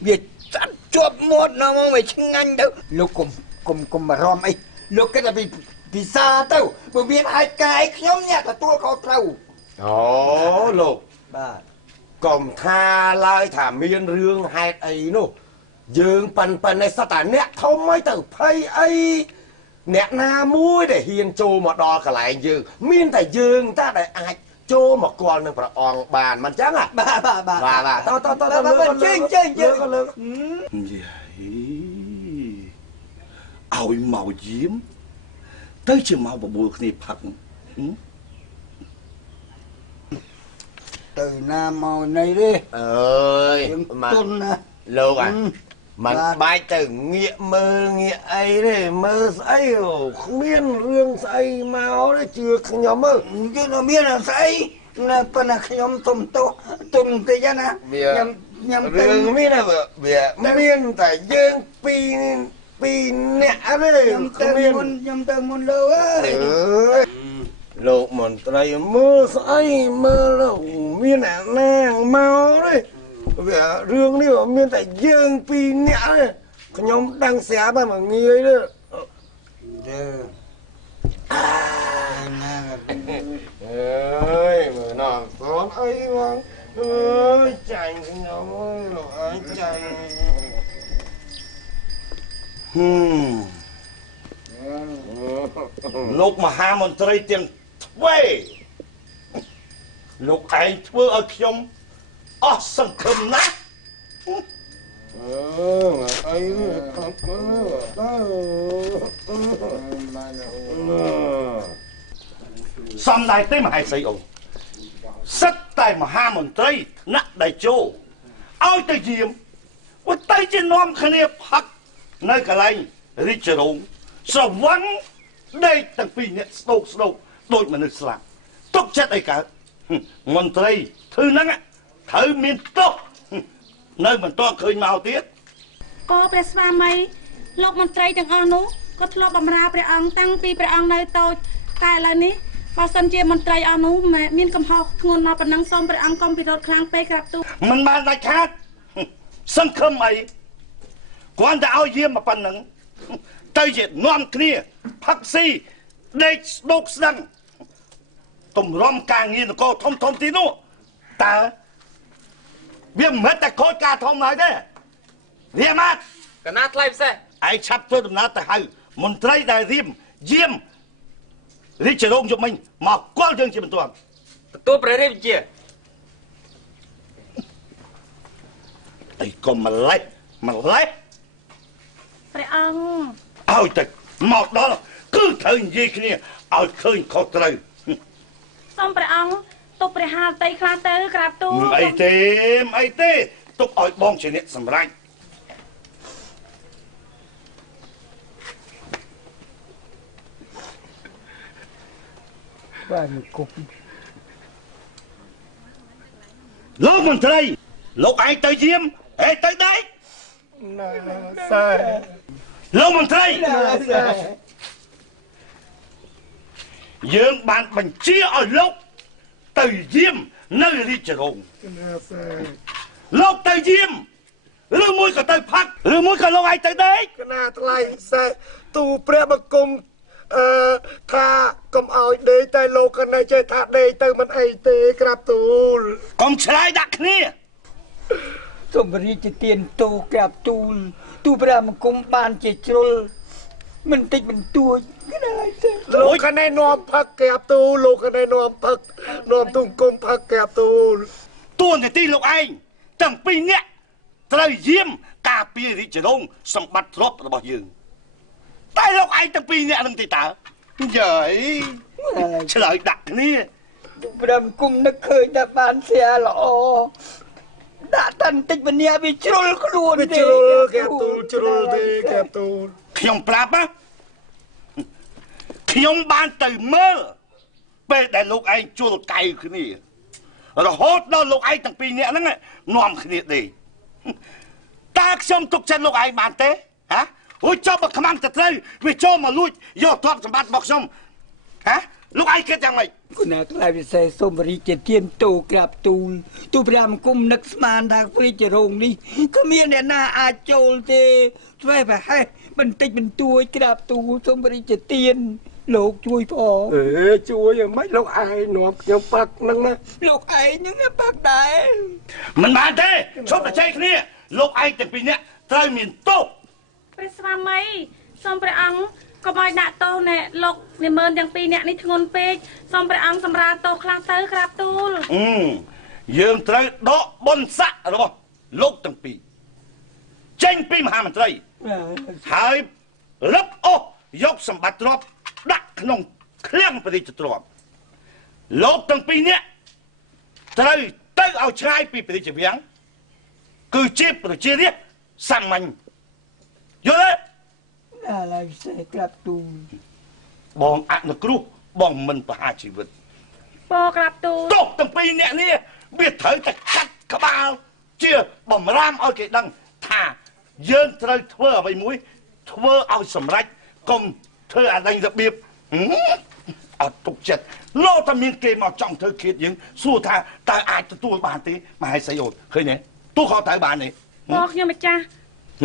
việc chọp mọt nào mà mày chăng anh đâu lúc cùng mà rom ấy lúc cái là bị xa tao bởi biết hai cái nhóm nhạc là tôi có trâu lục còn tha lại thả miên rương hai ấy nô dương phần này sao ta nét không mấy từ phây ấy nét na muối để hiền trô mà đo cả lại dương miên tại dương ta để ai trô mà còn được phải on bànมันchắc à bà tao chơi con lớn ao màu diếm tới chưa màu bùa này phật từ nam màu này đi ơi mà lâu à mà bài từ nghĩa mơ nghĩa ấy đấy mơ ấy không biết rương ấy máu đấy chưa nhóm mơ chứ nó biết là ấy là phần là nhóm tùm cái giá nè nhầm rương biết là việc miên tại dương pi nẹ đấy nhầm tên môn lâu ấy lộ một tay mơ ấy mơ là miên nẹ nàng máu đấy việc rương đi mà miên tại dương pi nẹ đấy nhóm đang xé ba mà nghi ấy đấy ơi mà nó con ấy mà ơi chành nhóm ơi nó ấy chành lúc mà hai môn tây tiền thuê lúc ấy thưa ở trong sân khâm nát ấy xong này tới mà hai xây ổng sắt tay mà hai môn tây nát đại châu ôi tới diệm ôi tay trên non khăn nếp hắc nơi cả lành đi chờ đúng sao vắng đây thằng phi nhẹ sâu đôi mà nước sạc tốt chết đây cả môn tây thư nắng á thử miền tốt nơi mình to khơi màu tiết có bè spa mây lộc mình trai chẳng ăn nú có lộc bầm ra bè ăn tăng pi bè ăn nơi tôi tại là ní bao sân chia mình trai ăn nú mẹ miên cầm hao ngôn nó bần năng xong bè ăn con bị đột kháng pe gặp tu mình bàn đại khác sân khâm ấy quan đã ao diêm mà bần năng tây diệt non kia phật si đây đốt răng tụm rom càng nhìn cô thông tí nữa ta biết mất tại khối ca thông nói đấy riêng mát cái nát lại xe ai chấp tôi tụm nát tại hay một trai đại diêm đi chơi đông cho mình mà quan chương chỉ mình toàn tôi phải riêng chia ấy còn mà lấy bè ăn ao tịch một đó là cứ thời gì kia ao khơi khó trời xong bè ăn tục bè hà tay khá tớ gặp tu ấy thế tục ở bong trên nét sầm ranh lúc mình tới lúc ai tới diêm ai tới đấy lúc mình tới dương bạn mình chia ở lúc từ diêm nơi đi chờ hùng lúc tới diêm lương mũi cả tới phát lương mũi cả lúc ai tới đấy cái nào lại xe tu pre bậc cùng tha cầm áo để tay lô cái này chơi thả để tay mình ấy thế gặp tu còn trái đặc nè tụm beri chỉ tiền tu gặp tu pre mà cùng ban chỉ trôi mình tích mình tua cái này lô cái này nôm phật kẹp tu lô cái này nôm phật nôm tung cung phật kẹp tu tuôn thì tin lục anh chẳng pin nhẹ trời diêm cà pia đi chờ đông xong bắt rốt là bao nhiêu tay lục anh chẳng pin nhẹ đừng thì tả giời trời đặc nè tu pre cùng nó khơi ta ban xe lọ đã thành tích mình nhà bị trôi luôn bị trôi kẹp tu đi kẹp tu không plap á ខ្ញុំបានទៅមើលពេលដែលលោកឯងជួលកៅគ្នារហូតដល់លោកឯងទាំងពីរនាក់ហ្នឹងនាំគ្នាដេកតើខ្ញុំទុកចិត្តលោកឯងបានទេហ៎អូចុះបើខ្មាំងទៅត្រូវវាចូលមកលួចយកទ្រព្យសម្បត្តិរបស់ខ្ញុំហ៎លោកឯងគិតយ៉ាងម៉េច គណៈខ្លាយវិសេសសូមរីជាទៀនតូក្រាបទូលព្រះអង្គគុំនឹកស្មានថាព្រីជារោងនេះគ្មានអ្នកណាអាចចូលទេស្វែប្រហែសបន្តិចបន្តួចក្រាបទូលសូមរីជាទៀនលោកជួយផងជួយយ៉ាងម៉េចលោកឯងនាំខ្ញុំប៉ាក់ហ្នឹងណា លោកឯងនឹងប៉ាក់ដែរ មិនបានទេឈប់ប្រជែងគ្នាលោកឯងទាំងពីរនាក់ត្រូវមានទោស ព្រះស្វាមីសូមព្រះអង្គកុំឲ្យដាក់ទោសណែលោកនិមឺនទាំងពីរនាក់នេះធ្ងន់ពេកសូមព្រះអង្គសម្រាលទោសខ្លះទៅក្រាបទូល យើងត្រូវដកបុណ្យស័ក្តិរបស់លោកទាំងពីរចេញពីមហាមន្ត្រីហើយរឹបអូសយកសម្បត្តិទ្រព្យដាក់ក្នុងឃ្លាំងព្រះរាជទ្រព្យលោកទាំងពីរនាក់ត្រូវទៅឲ្យឆ្ងាយពីព្រះរាជវាំងគឺជាប្រជារាស្ត្រសាមញ្ញយល់ទេ ឡើយវិសេសក្រាបទូល បងអនុគ្រោះបងមិនប្រហារជីវិត បងក្រាបទូល ទោសទាំងពីរនាក់នេះវាត្រូវតែកាត់ក្បាលជាបំរាមឲ្យគេដឹងថាយើងត្រូវធ្វើអ្វីមួយធ្វើឲ្យសម្រេចកុំធ្វើអាដេញរបៀបអត់ទុកចិត្តលោតែមានគេមកចង់ធ្វើឃាតយើងសួរថាតើអាចទទួលបានទេមហេសីអូនឃើញទេទោះខុសត្រូវបានទេ បងខ្ញុំម្ចាស់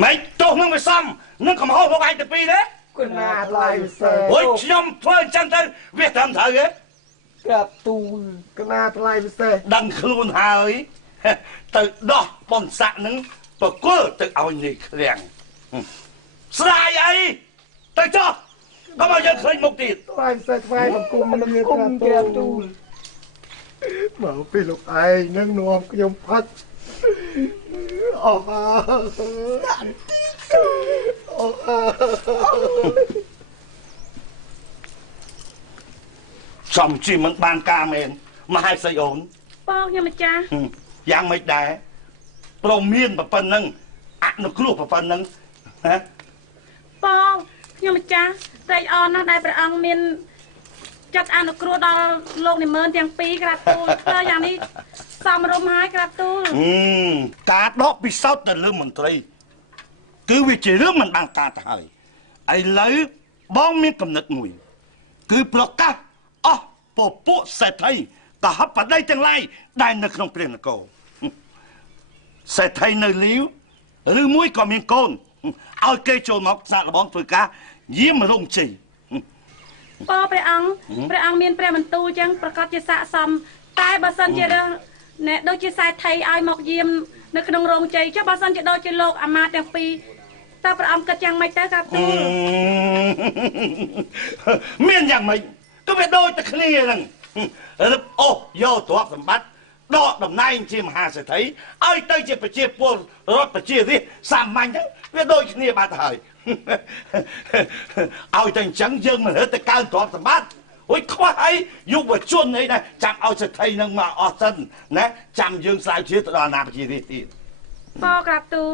មិនទោះនឹងវាសមនឹងកំហុសលោកឯងទៅពីទេ គណៈខ្លាយវិសេស អូយខ្ញុំធ្វើអញ្ចឹងទៅវាត្រឹមត្រូវទេ ក្រាបទូល គណៈថ្លៃពិសេស ដឹងខ្លួនហើយទៅដោះបុណ្យស័ក្តិនឹងប្រគល់ទៅឲ្យនាយឃ្លាំងស្ដាយអីទៅចុះកុំឲ្យយើងឃើញមុខទៀត ថ្លៃពិសេសថ្លៃបង្គំនឹងក្រាបទូលមកពីលោកឯងនឹងនាំខ្ញុំផាត់អស់សំជីមិនបានការមែនមហេសីអូន បងខ្ញុំម្ចាស់ យ៉ាងមិនដែរព្រមមានប៉ុណ្ណឹងអនុគ្រោះប៉ុណ្ណឹងណា បងខ្ញុំម្ចាស់ត្រេកអរណាស់ដែលព្រះអង្គមានចាត់អនុគ្រោះដល់លោកនិមឺនទាំងពីរក្រាបទូលធ្វើយ៉ាងនេះសមរម្យហើយក្រាបទូល ការដកពិសោធន៍ទៅលើមន្ត្រីគឺវាជារឿងមិនបានការទៅហើយឥឡូវបងមានកំណត់មួយគឺប្រកាសអស់ពពួកសេដ្ឋីកហបតីទាំងឡាយដែលនៅក្នុងព្រះនគរសេដ្ឋីនៅលីវឬមួយក៏មានកូនឲ្យគេចូលមកសាកល្បងធ្វើការយាមរងជ័យ បងព្រះអង្គមានព្រះបន្ទូលចឹងប្រកាសជាស័ក្តិសមតែបើសិនជារឿងណែដូចជាសេដ្ឋីឲ្យមកយាមនៅក្នុងរោងជ័យចុះបើសិនជាដូចជាលោកអាមាត្យទាំងពីរតើព្រះអង្គគិតយ៉ាងម៉េចទៅក្រាបទូល មានយ៉ាងម៉េចក៏វាដូចតែគ្នាហ្នឹងរឹបអូសយកទ្រព្យសម្បត្តិដកតំណែងជាមហាសេដ្ឋីឲ្យទៅជាប្រជាពលរដ្ឋប្រជារាស្ត្រសាមញ្ញហ្នឹងវាដូចគ្នាបាត់ទៅហើយឲ្យតែអញ្ចឹងយើងមិនរត់ទៅកើនទ្រព្យសម្បត្តិអូយខ្វះអីយុវជនអីណាចាំឲ្យសេដ្ឋីហ្នឹងមកអស់សិនណាចាំយើងស្រាវជ្រាវទៅដល់អាណាប្រជារាស្ត្រទៀត បងក្រាបទូល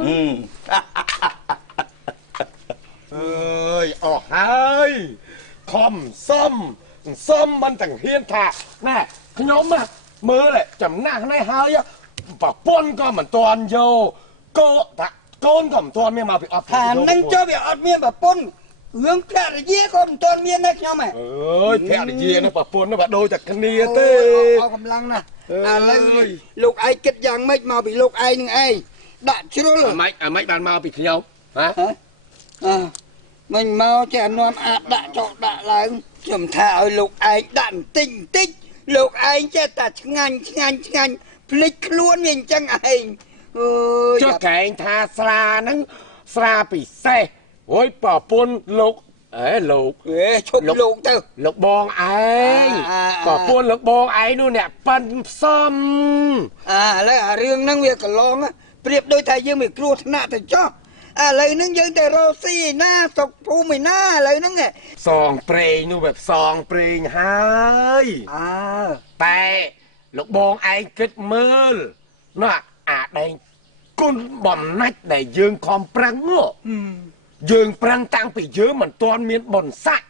អើយអស់ហើយខំសំមិនទាំងហ៊ានថាណែខ្ញុំមើលចំណាស់នេះហើយប្រពន្ធក៏មិនទាន់យកកូនក៏មិនទាន់មានមកពីអត់ ថានឹងចុះវាអត់មានប្រពន្ធរឿងភរិយាក៏មិនទាន់មានដែរខ្ញុំហ៎ អើយភរិយានេះប្រពន្ធនេះបើដូចតែគ្នាទេ អស់កម្លាំងណាស់ឥឡូវលោកឯងគិតយ៉ាងម៉េចមកពីលោកឯងនឹងឯងដាក់ជ្រុល អាម៉េចបានមកពីខ្ញុំហ៎ មិញមកចេះនាំអាចដាក់ចោលដាក់ឡើងខ្ញុំថាឲ្យលោកឯងដាក់បន្តិចលោកឯងចេះតែឆ្ងាញ់ភ្លេចខ្លួនវាអញ្ចឹងឯងអើយ ចុះកែងថាស្រាហ្នឹងស្រាពិសេសអូយប្រពន្ធលោកលោក ឈប់លោកទៅ លោកបងឯងប្រពន្ធលោកបងឯងនោះអ្នកប៉ិនផ្សំឥឡូវអារឿងហ្នឹងវាកន្លងប្រៀបដូចថាយើងមានគ្រោះថ្នាក់ទៅចុះឥឡូវហ្នឹងយើងទៅរកស៊ីឯណាសុកភូមិឯណាឥឡូវហ្នឹងសងប្រេងនោះបែបសងប្រេងហើយតែលោកបងឯងគិតមើលណាអាដែងគុណបំណាច់ដែលយើងខំប្រឹងយើងប្រឹងតាំងពីយើងមិនទាន់មានបុណ្យស័ក្តិ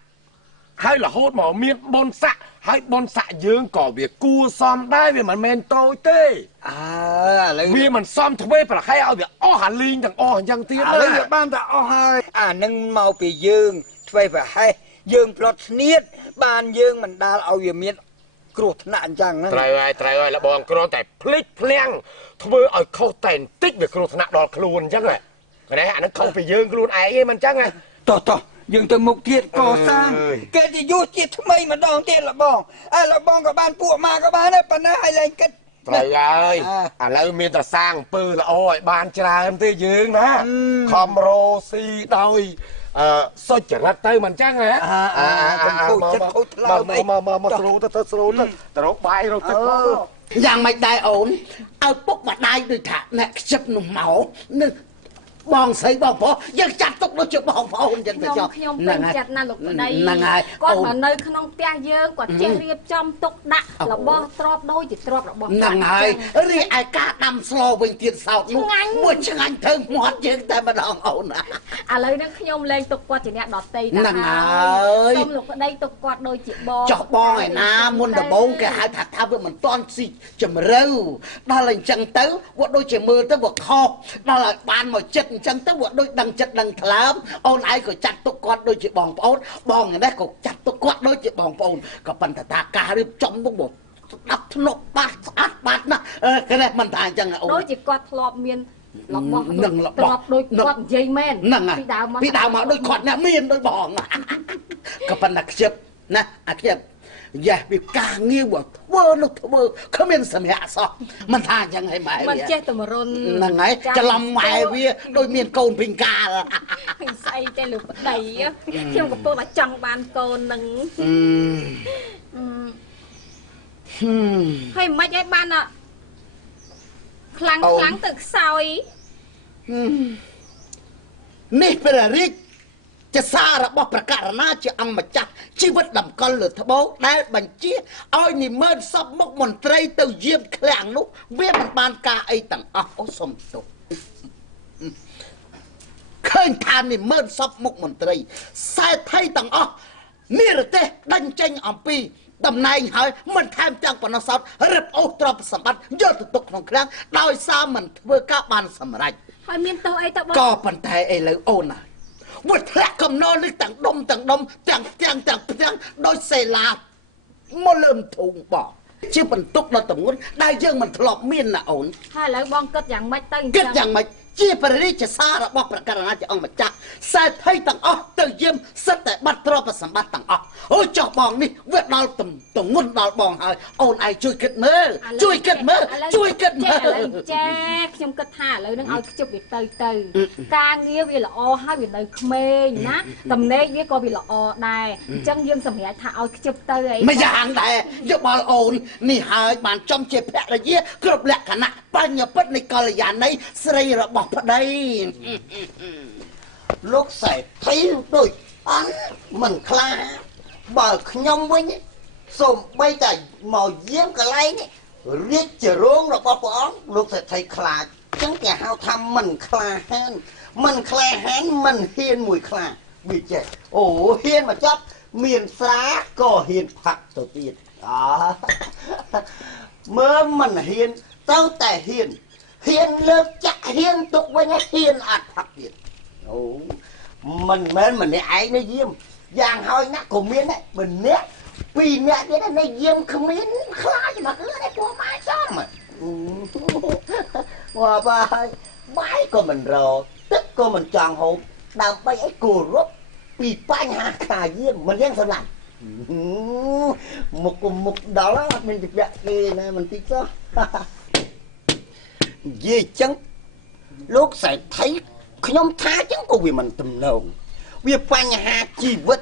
ហើយរហូតមកមានបុណ្យស័ក្តិហើយបុណ្យស័ក្តិយើងក៏វាគួសមដែរវាមិនមែនតូចទេ ឥឡូវ វាមិនសមទ្វេប្រហែលឲ្យវាអស់អាលីងទាំងអស់អញ្ចឹងទៀត ឥឡូវវាបានតែអស់ហើយអានឹងមកពីយើងទ្វេប្រហែលយើងផ្លត់ស្នៀតបានយើងមិនដាល់ឲ្យវាមានគ្រោះថ្នាក់អញ្ចឹងហ្នឹង ត្រូវហើយលបងគ្រាន់តែភ្លេចភ្លាំងធ្វើឲ្យខុសតែបន្តិចវាគ្រោះថ្នាក់ដល់ខ្លួនអញ្ចឹងហ៎ឃើញអានឹងខុសពីយើងខ្លួនឯងឯងមិនអញ្ចឹងហ៎ តោះយើងទៅមុខទៀតកសាងគេទៅយុទ្ធជាតិថ្មីម្ដងទៀតលបងលបងក៏បានពួកម៉ាក៏បានដែរប៉ុន្តែឲ្យលែងគិត ត្រូវហើយឥឡូវមានតែសាងអំពើល្អឲ្យបានច្រើនទេយើងណាខំរោស៊ីដោយសុចរិតទៅមិនអញ្ចឹងហ៎កុំខូចចិត្តខូចថ្លើមមកស្រូទៅស្រូទៅទៅរកបាយរកទឹកមក យ៉ាងមិនដែរអូនឲ្យពុកម្ដាយដូចថាអ្នកខ្ជិបនោះមកនឹងបងស្រីបងប្រុសយើងចាត់ទុកដូចជាបងប្អូនអញ្ចឹងទៅចុះ ខ្ញុំពេញចិត្តណាស់លោកប្តី ហ្នឹងហើយ គាត់មកនៅក្នុងផ្ទះយើងគាត់ចេះរៀបចំទុកដាក់របស់ទ្របដូចជាទ្របរបស់ ហ្នឹងហើយរីឯការដាំស្លវិញទៀតសោតនោះមួយឆ្ងាញ់ទៅមាត់យើងតែម្ដងអូន ឥឡូវនេះខ្ញុំលែងទុកគាត់ជាអ្នកដតី ហ្នឹងហើយ សូមលោកប្តីទុកគាត់ដូចជាបង ចុះបងឯណាមុនដំបូងគេហៅថាវាមិនទាន់ស៊ីជំរឿដល់អញ្ចឹងទៅវាដូចជាមើលទៅវាខុសដល់ឲ្យបានមកចិត្តអញ្ចឹងទៅវាដូចដឹងចិត្តដឹងថ្លើមអូនឯងក៏ចាត់ទុកគាត់ដូចជាបងប្អូនបងឯនេះក៏ចាត់ទុកគាត់ដូចជាបងប្អូនក៏ប៉ុន្តែថាការរៀបចំមុខមកស្ដាប់ធ្នាក់បាត់ស្អាតបាត់ណាគេមិនថាអញ្ចឹងអូន ដូចជាគាត់ធ្លាប់មានរបស់ នឹងរបស់ ដូចគាត់និយាយមែន ហ្នឹងហើយពីដើមមកដូចគាត់អ្នកមានដូចបងក៏ប៉ុន្តែខ្ជិបណាអាខ្ជិបយ៉ាវាការងារមកធ្វើនោះធ្វើគ្មានសម្រាប់សោះមិនថាអញ្ចឹងហើយម៉ែ មិនចេះតែមរុន ហ្នឹងហើយច្រឡំម៉ែវាដូចមានកូនពីងកាល ស្អីទេលោកប្តីខ្ញុំកំពុងតែចង់បានកូននឹងហើយមិនឲ្យបានខ្លាំងទៅខ្សោយ នេះព្រះរាជជាសាររបស់ព្រះករុណាជាអម្ចាស់ជីវិតតម្កល់លើត្បូងដែលបញ្ជាឲ្យនិមឺនសពមុខមន្ត្រីទៅយាមឃ្លាំងនោះវាមិនបានការអីទាំងអស់អូសុំទោសឃើញថានិមឺនសពមុខមន្ត្រីសេដ្ឋីទាំងអស់និរទេសដេញចេញអំពីតំណែងហើយមិនថែមទាំងប៉ុណ្ណោះសោតរឹបអូសទ្រព្យសម្បត្តិយកទៅទុកក្នុងឃ្លាំងដោយសារមិនធ្វើការបានសម្រេច ហើយមានទោសអីទៅបង ក៏ប៉ុន្តែឥឡូវអូនហើយវាធ្លាក់កំណល់នេះទាំងដុំទាំងដោយសេឡាមកលើមធុងបងជាបន្ទុកដល់ទម្ងន់ដែលយើងមិនធ្លាប់មានណាអូន ហើយឥឡូវបងគិតយ៉ាងម៉េចទៅ គិតយ៉ាងម៉េចជាព្រះរាជសាររបស់ព្រះករុណាជាអង្គម្ចាស់សេដ្ឋីទាំងអស់ទៅយាមសិតតែបាត់ទ្រព្យសម្បត្តិទាំងអស់អូចុះបងនេះវាដល់ទម្ងន់ដល់បងហើយអូនឯងជួយគិតមើលជួយគិតមើល ចាខ្ញុំគិតថាឥឡូវនឹងឲ្យខ្ជិបវាទៅការងារវាល្អហើយវានៅក្មេងណាតំណែងវាក៏វាល្អដែរអញ្ចឹងយើងសម្រេចថាឲ្យខ្ជិបទៅអី មិនយ៉ាងដែរយកបល់អូននេះហើយបានចំជាភរិយាគ្រប់លក្ខណៈបញ្ញពិតនៃកល្យាណីស្រីរបស់ប្តីលោកសេដ្ឋីដូចអត់មិនខ្លាបើខ្ញុំវិញសូមបីតែមកយាមកន្លែងនេះរាជរងរបស់ព្រះអង្គលោកសេដ្ឋីខ្លាចអញ្ចឹងគេហៅថាមិនក្លាហានមិនហ៊ានមួយខ្លាវាចេះអូហ៊ានមកចាប់មានស្រាក៏ហ៊ានផាក់ទៅទៀតមើលមិនហ៊ានទៅតែហ៊ានលើកចាក់ហ៊ានទុកវិញហ៊ានអត់ផាក់ទៀតអូមិនមែនម្នាក់ឯងនៅយាមយ៉ាងហើយណាក៏មានដែរម្នាក់ពីរនាក់ទៀតនៅយាមគ្មានខ្លាចមកគឺនេះពួកម៉ែចំមកបាយក៏មិនរកទឹកក៏មិនចង់ហូបដើម្បីឲ្យគោរពពីបញ្ហាខាយាមមិនយ៉ាងសម្លាញ់មុខដល់អត់មានជាគេណាមិនតិចសោះនិយាយចឹងលោកសេដ្ឋីខ្ញុំថាចឹងក៏វាមិនទំនងវាបញ្ហាជីវិត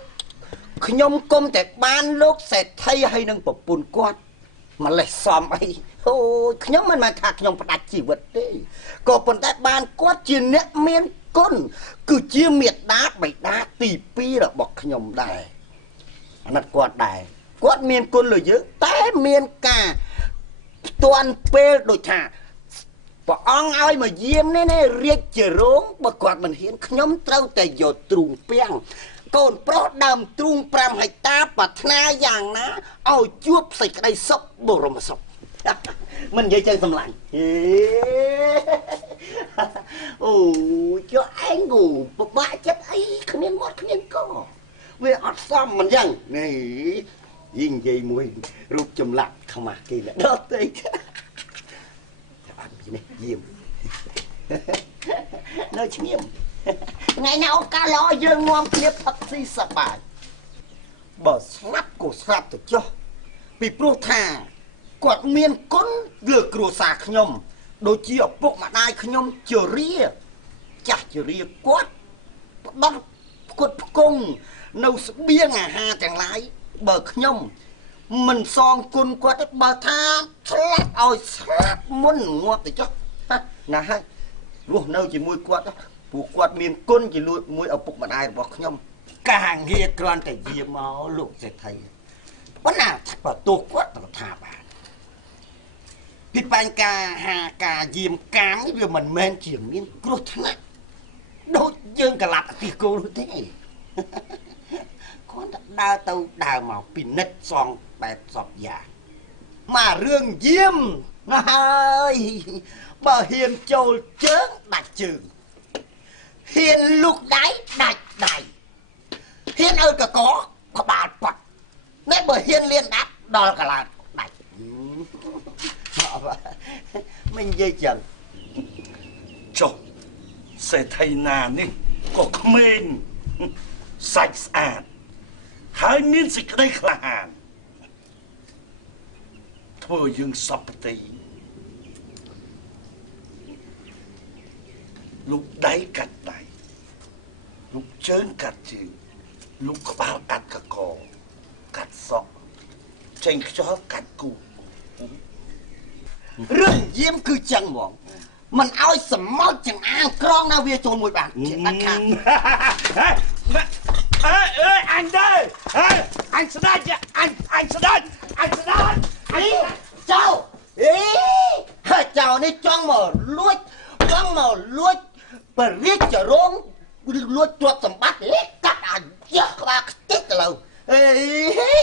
ខ្ញុំគុំតែបានលោកសេដ្ឋីហើយនឹងប្រពន្ធគាត់ម្លេះសំអីអូយខ្ញុំមិនមែនថាខ្ញុំផ្ដាច់ជីវិតទេក៏ប៉ុន្តែបានគាត់ជាអ្នកមានគុណគឺជាមេត្តាបិតាទី2របស់ខ្ញុំដែរអាណិតគាត់ដែរគាត់មានគុណលើយើងតែមានការផ្ទាន់ពេលដូចថាព្រះអង្គឲ្យមកយាមនេះរាជជារងបើគាត់មិនហ៊ានខ្ញុំត្រូវតែយកទ្រូងពាំង កូនប្រុសដើមទ្រូង5ហិកតាប្រាថ្នាយ៉ាងណាឲ្យជួបសេចក្តីសុខបរមសុខមិននិយាយចឹងសម្លាញ់អូចុះឯងគូពិបាកចិត្តអីគ្មានមាត់គ្មានកវាអត់សមមិនចឹងនេះយីនិយាយមួយរូបចម្លាក់ខ្មាស់គេដល់ទៅអត់នេះយាមនៅឈ្ងៀមថ្ងៃណាឱកាសល្អយើងនាំគ្នាផឹកស៊ីសប្បាយបើស្លាប់ក៏ស្លាប់ទៅចុះពីព្រោះថាគាត់មានគុណលើគ្រួសារខ្ញុំដូចជាឪពុកម្ដាយខ្ញុំជារាចាស់ជារាគាត់ផ្ដោះផ្គត់ផ្គង់នៅស្បៀងអាហារទាំងឡាយបើខ្ញុំមិនសងគុណគាត់ទេបើថាស្លាប់ឲ្យស្លាប់មុនងាប់ទៅចុះណាហើយរស់នៅជាមួយគាត់ពួកគាត់មានគុណជាមួយឪពុកម្ដាយរបស់ខ្ញុំការងារគ្រាន់តែយាមមកលោកសេដ្ឋីប៉ុន្តែបើទោសគាត់ទៅថាបានពីបញ្ហាការយាមកាមនេះវាមិនមែនជាមានគ្រោះថ្នាក់ដូចយើងកលាប់ទីគោលទេគាត់ដើរទៅដើរមកពិនិត្យសងបែបសពយ៉ាងមករឿងយាមណាហើយបើហ៊ានចូលជើងដាច់ជើងហ៊ានលុកដៃដាច់ដៃហ៊ានឲ្យកកក្បាលប៉ាត់នេះបើហ៊ានលៀនដាប់ដល់កលាត់ដាច់មិននិយាយចឹងចុះសេដ្ឋីណានេះក៏ក្មេងសាច់ស្អាតហើយមានសេចក្តីក្លាហានធ្វើយើងសពតិលោកដៃកាត់ដៃលោកជើងកាត់ជើងលោកក្បាលកាត់កកកាត់សក់ចេញខ្យល់កាត់គូរឿងយាមគឺចឹងហ្មងមិនឲ្យសម្ោចចង្អាងក្រងណាវាចូលមួយបានជាដាច់ខាតអញទេអញស្ដាច់អញស្ដាច់អញស្ដាច់អីចៅហើយចៅនេះចង់មកលួចបរិយាចរងឬលួចទ្រព្យសម្បត្តិកាត់អាចយ៉ាក្បាលខ្ទេចទៅលើ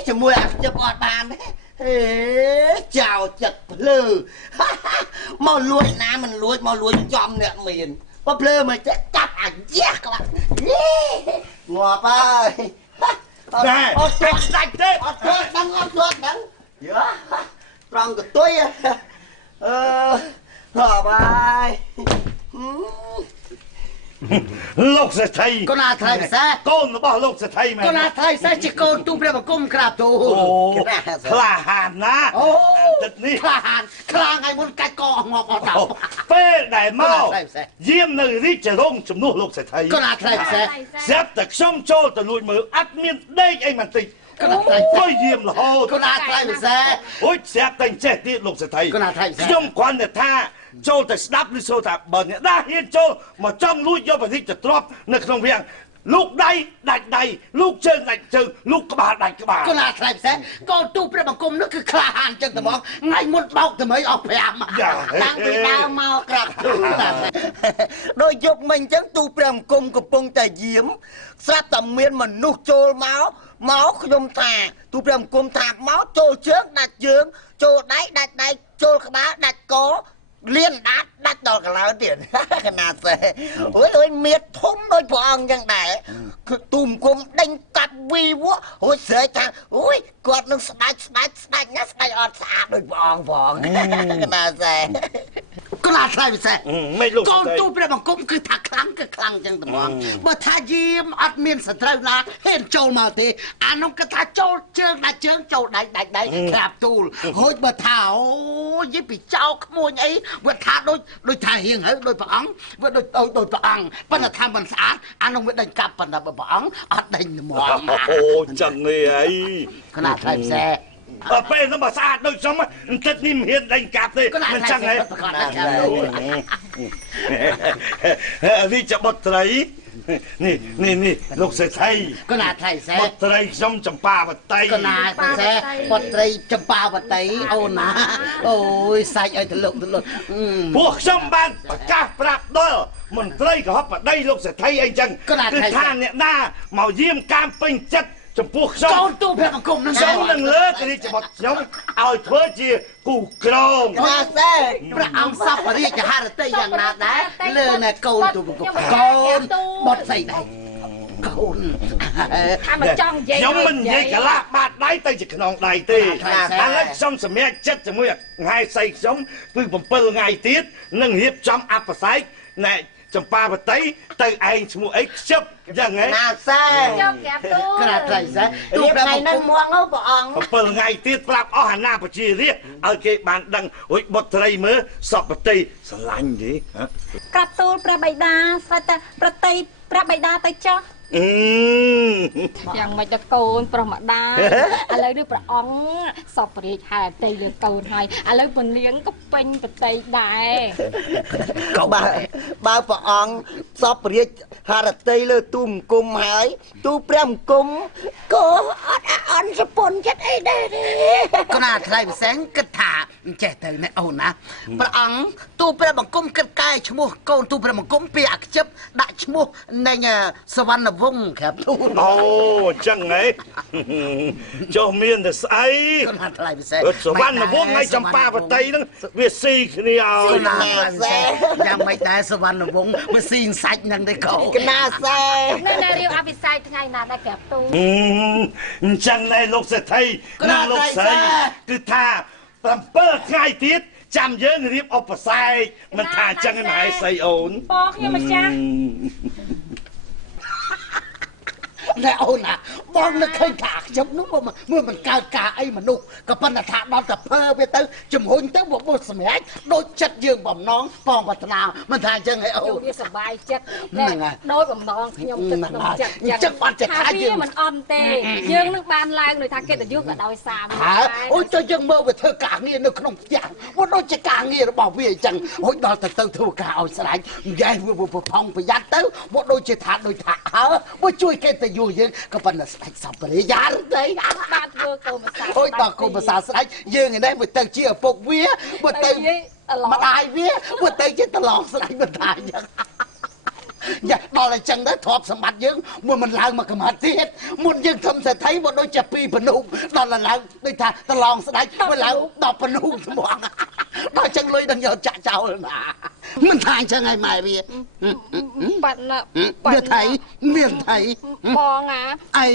ជាមួយអាខ្ជិបអត់បានទេចៅចិត្តភ្លឺមកលួចណាមិនលួចមកលួចចំអ្នកមានបើភ្លឺមិនចេះកាត់អាចយ៉ាក្បាលងាប់ហើយអត់ចេះស្ដាច់ទេអត់ទេដឹងអត់លួចដឹងយ៉ាត្រង់កតុយហើយលោកសេដ្ឋីកូនអាថៃពិសេសកូនរបស់លោកសេដ្ឋីមែនកូនអាថៃពិសេសជាកូនទូព្រះបង្គំក្រាបទូលក្លាហានណាទឹកនេះក្លាហានខ្លាំងឲ្យមុនកាច់កអស់ងាប់អត់ដល់ពេលដែលមកយាមនៅរាជរងជំនួសលោកសេដ្ឋីកូនអាថៃពិសេសស្រាប់តែខ្ញុំចូលទៅលួចមើលអត់មានដេកអីបន្តិចកូនអាថៃទៅយាមរហូតកូនអាថៃពិសេសអូយស្រាប់តែចេះទៀតលោកសេដ្ឋីកូនអាថៃពិសេសខ្ញុំគ្រាន់តែថាចូលទៅស្ដាប់ឬសូថាបើអ្នកណាហ៊ានចូលមកចំលួចយកបរិទ្ធទ្រព្យនៅក្នុងវាំងลูกដៃដាច់ដៃลูกជើងដាច់ជើងลูกក្បាលដាច់ក្បាលកូនអាខ្លែផ្សេងកូនទូព្រះបង្គំនោះគឺក្លាហានចឹងតែមកថ្ងៃមុនបោកតែមិនអស់5តាំងពីដើមមកក្រាបទូលដោយយប់មិញចឹងទូព្រះបង្គំកំពុងតែយាមស្រាប់តែមានមនុស្សចូលមកខ្ញុំថាទូព្រះបង្គំថាមកចូលជើងដាច់ជើងចូលដៃដាច់ដៃចូលក្បាលដាច់កលៀនដាច់ដល់កន្លែងទៀតកណាសេអូយមៀតធំដូចព្រះអង្គចឹងដែរគឺទូមគុំដេញកាត់វីវអូយស្រែកថាអូយគាត់នឹងស្ដាច់ណាស្ដាច់អត់ស្អាតដូចព្រះអង្គផងកណាសេកូនអាខ្លាយពិសេសមិនលោកកូនទូព្រះបង្គំគឺថាខ្លាំងគឺខ្លាំងចឹងតែហ្មងបើថាយាមអត់មានសត្រូវណាហ៊ានចូលមកទេអានោះគឺថាចូលជើងដាច់ជើងចូលដៃក្រាបទូលហូចបើថាអូយពីចោលក្មួយអីវាថាដូចថារៀងហើយដូចព្រះអង្គវាដូចព្រះអង្គប៉ុន្តែថាមិនស្អាតអានោះវាដេញកាប់ប៉ុន្តែព្រះអង្គអត់ដេញហ្មងអូចឹងនេះអីគណៈថៃផ្សេងពេលនោះបើស្អាតដូចខ្ញុំបន្តិចនេះមិនហ៊ានដេញកាប់ទេមិនចឹងទេវិជ្ជបុត្រី នេះលោកសេដ្ឋី កណាថៃសែ បុត្រីខ្ញុំចម្ប៉ាវតី កណាសែបុត្រីចម្ប៉ាវតីអូនណាអូយសាច់ឲ្យទលុកពួកខ្ញុំបានប្រកាសប្រាប់ដល់មន្ត្រីកោះបដីលោកសេដ្ឋីអីចឹងគឺថាអ្នកណាមកយាមកាមពេញចិត្តចំពោះខ្ញុំ កូនទូព្រះបង្គំនឹង ខ្ញុំនឹងលើករាជបុត្រខ្ញុំឲ្យធ្វើជាគូក្រង ណាសែព្រះអង្គសពរាជហឫទ័យយ៉ាងណាដែរលើណែកូនទូបង្គំកូនបុតស្អីដែរកូន ថាមកចង់និយាយ ខ្ញុំមិននិយាយកលាបាតដៃទៅជាខ្នងដៃទេឥឡូវខ្ញុំសម្រេចចិត្តជាមួយថ្ងៃស្អីខ្ញុំគឺ7ថ្ងៃទៀតនឹងរៀបចំអបសេកណែចម្ប៉ាវតីទៅឯងឈ្មោះអីខ្ជិបយ៉ាងហ៎ ណាសែ យកក្រាបទូល កណាថៃសែ ទូថ្ងៃហ្នឹងមួងព្រះអង្គ 7ថ្ងៃទៀតប្រាប់អស់អាណាប្រជារាស្ត្រឲ្យគេបានដឹងរួចបុត្រីមើលសពតីស្រឡាញ់ទេ ក្រាបទូលព្រះបិតាស្រាប់តែប្រតិព្រះបិតាទៅចោះ យ៉ាងមិនទៅកូនប្រុសម្ដាយឥឡូវនេះព្រះអង្គសពរាជហែតីលើកូនហើយឥឡូវពនាងក៏ពេញប្រតិដែរ ក៏បើព្រះអង្គសពរាជហឫទ័យលើទូមង្គមហើយទូព្រះមង្គមក៏អត់អន់សពុនចិត្តអីដែរទេ កណាថ្លៃផ្សេងគិតថាចេះទៅណែអូនណាព្រះអង្គទូព្រះបង្គំគិតកែឈ្មោះកូនទូព្រះបង្គំពីអខ្ជិបដាក់ឈ្មោះនៃសវណ្ណវង្សครับទូ អូអញ្ចឹងហ៎ចុះមានតែស្អី កណាថ្លៃផ្សេង សវណ្ណវង្សថ្ងៃចម្ប៉ាវតីហ្នឹងវាស៊ីគ្នាឲ្ ក យ ណាថ្លៃផ្សេងយ៉ាងមិនដែរសវណ្ណវង្សវាស៊ីសាច់នឹងទេកូន កណាសែ នៅរៀបអភិសេកថ្ងៃណាដែរក្រាបទូល អញ្ចឹងណែលោកសេដ្ឋីនិងលោកស្រីគឺថា7ថ្ងៃទៀតចាំយើងរៀបឧបសេកមិនថាអញ្ចឹងឯងមហេសីអូន បងខ្ញុំម្ចាស់ ណែអូនណាបងនឹកឃើញថាខ្ញុំនោះមើលមិនកើតការអីមនុស្សក៏ប៉ុន្តែថាដល់តែភើវាទៅជំរុញទៅមកសម្រេចដូចចិត្តយើងបំណងបងប្រាថ្នាមិនថាអញ្ចឹងឯអូ យក ន វាសប្បាយចិត្ត ហ្នឹងហើយ ដោយបំណងខ្ញុំទឹកក្នុងចិត្ត អញ្ចឹងបានចិត្តថាយើង វាមិនអន់ទេយើងនឹងបានឡើងដោយថាកិត្តិយសក៏ដោយសារវា ហើយអូយចុះយើងមើលវាធ្វើការងារនៅក្នុងផ្ទះវាដូចជាការងាររបស់វាអញ្ចឹងអូយដល់ទៅធ្វើការឲ្យស្រេចនិយាយវាប្រផងប្រយ័ត្នទៅមកដូចជាថាដូចថាវាជួយកិត្តិយសយើងក៏ប៉ុន្តែស្ដេចសពរិយាទេ បានធ្វើកូនប្រសា អូយដល់កូនប្រសាស្ដេចយើងឯនេះវាទៅជាឪពុកវាវាទៅម្ដាយវាវាទៅជាតឡងស្ដេចមិនថាអញ្ចឹងយ៉ាដល់អញ្ចឹងដែរទ្រព្យសម្បត្តិយើងមួយមិនឡើងមកកម្រិតទៀតមុនយើងធំសេដ្ឋីមកដូចជា2ពនុដល់ឡើងដូចថាតឡងស្ដេចវាឡើង10ពនុហ្មងដល់អញ្ចឹងលុយដល់យកចាក់ចោលណាមិនថាអញ្ចឹងហើយម៉ែវា បាត់ណា វាថៃមានថៃ បងអា អី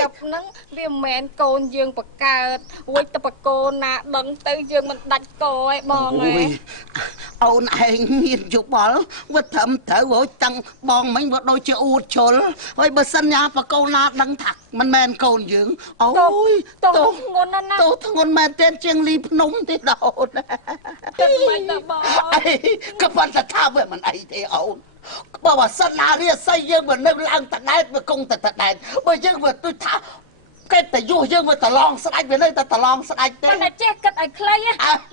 ចាប់ហ្នឹងវាមិនមែនកូនយើងបកើតរួចទៅបកូនណាដឹងទៅយើងមិនដាច់កឯងបងឯង អូនឯងមានយោបល់វាត្រឹមត្រូវហើយតាំងបងមិញវាដូចជាអួតជុលហើយបើសិនញ៉ាបកូនណាដឹងថាមិនមែនកូនយើងអូយ តោះធ្ងន់ណាស់ណា តោះធ្ងន់មែនទេជាងលីភ្នំទេដល់អូន ទឹកមិនដល់បង អីក៏ប៉ុន្តែថាវាមិនអីទេអូនបើសិនណារាសីយើងមិននៅឡើងតដែតវាគង់តែតដែតបើយើងវាដូចថាកិត្តិយសយើងវាតឡងស្ដេចវានៅតែតឡងស្ដេចទេ តែចេះគិតឲ្យខ្លី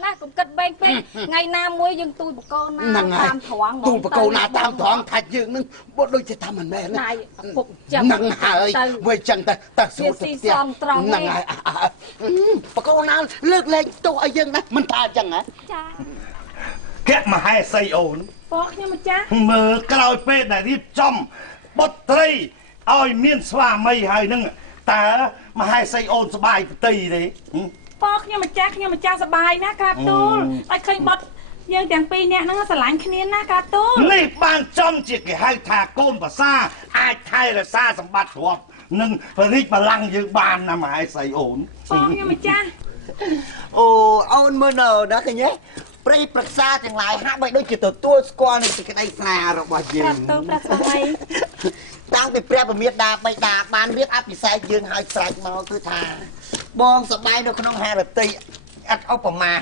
ណាកុំគិតបែងពេកថ្ងៃណាមួយយើងទូលបកូនណាតាមត្រង់ ទូបកូនណាតាមត្រង់ថាយើងនឹងបើដូចជាថាមិនមែន ណៃពុកចឹង ហ្នឹងហើយវាចឹងតែសួរទៅផ្ទះ ហ្នឹង ហើយបកូនណាលើកលែងទោសឲ្យយើងណាមិនថាអញ្ចឹងហ៎ ចា កែមហេសីអូន បងខ្ញុំម្ចាស់ មើលក្រោយពេលដែលរៀបចំបុត្រីឲ្យមានស្វាមីហើយនឹងតើមហេសីអូនសบายផ្ទៃទេ បងខ្ញុំម្ចាស់សប្បាយណាស់ក្រាបទូលឲ្យឃើញបត់យើងទាំងពីរនាក់ហ្នឹងស្រឡាញ់គ្នាណាក្រាបទូល នេះបានចំជាគេហៅថាកូនប្រសាអាចថែរក្សាសម្បត្តិទ្រព្យនិងបរិបលាំងយើងបានណាមហេសីអូន បងខ្ញុំម្ចាស់ អូអូនមើលនៅណាឃើញទេព្រៃប្រឹក្សាទាំងឡាយហាក់បីដូចជាទទួលស្គាល់នៃសេចក្តីស្នេហារបស់យើង ប្រាប់ទៅប្រាប់ស្វាមី តាំងពីព្រះបមាតាបិតាបានរៀបអភិសេកយើងឲ្យស្រេចមកគឺថាបងសប្បាយនៅក្នុងហេរតីអត់ឧបមា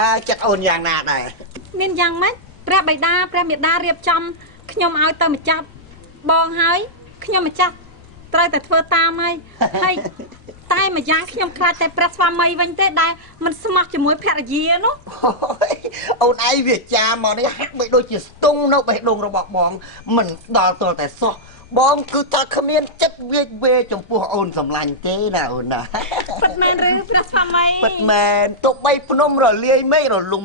តើចិត្តអូនយ៉ាងណាដែរ មានយ៉ាងម៉េចព្រះបិតាព្រះមេតារៀបចំខ្ញុំឲ្យទៅម្ចាស់បងហើយខ្ញុំម្ចាស់ត្រូវតែធ្វើតាមហើយហើយតែម្យ៉ាងខ្ញុំខ្លាចតែព្រះស្វាមីវិញទេដែលមិនស្មោះជាមួយភរិយានោះ អូយ អូនឯងវាចាមកនេះហាក់បីដូចជាស្ទង់នៅបេះដូងរបស់បងមិនដល់ទល់តែសោះបងគឺថាគ្មានចិត្តវាវេចំពោះអូនសម្លាញ់ទេណាអូនណា ពិតមែនឬព្រះស្វាមី ពិតមែនទោះបីភ្នំរលាយមេឃរលំ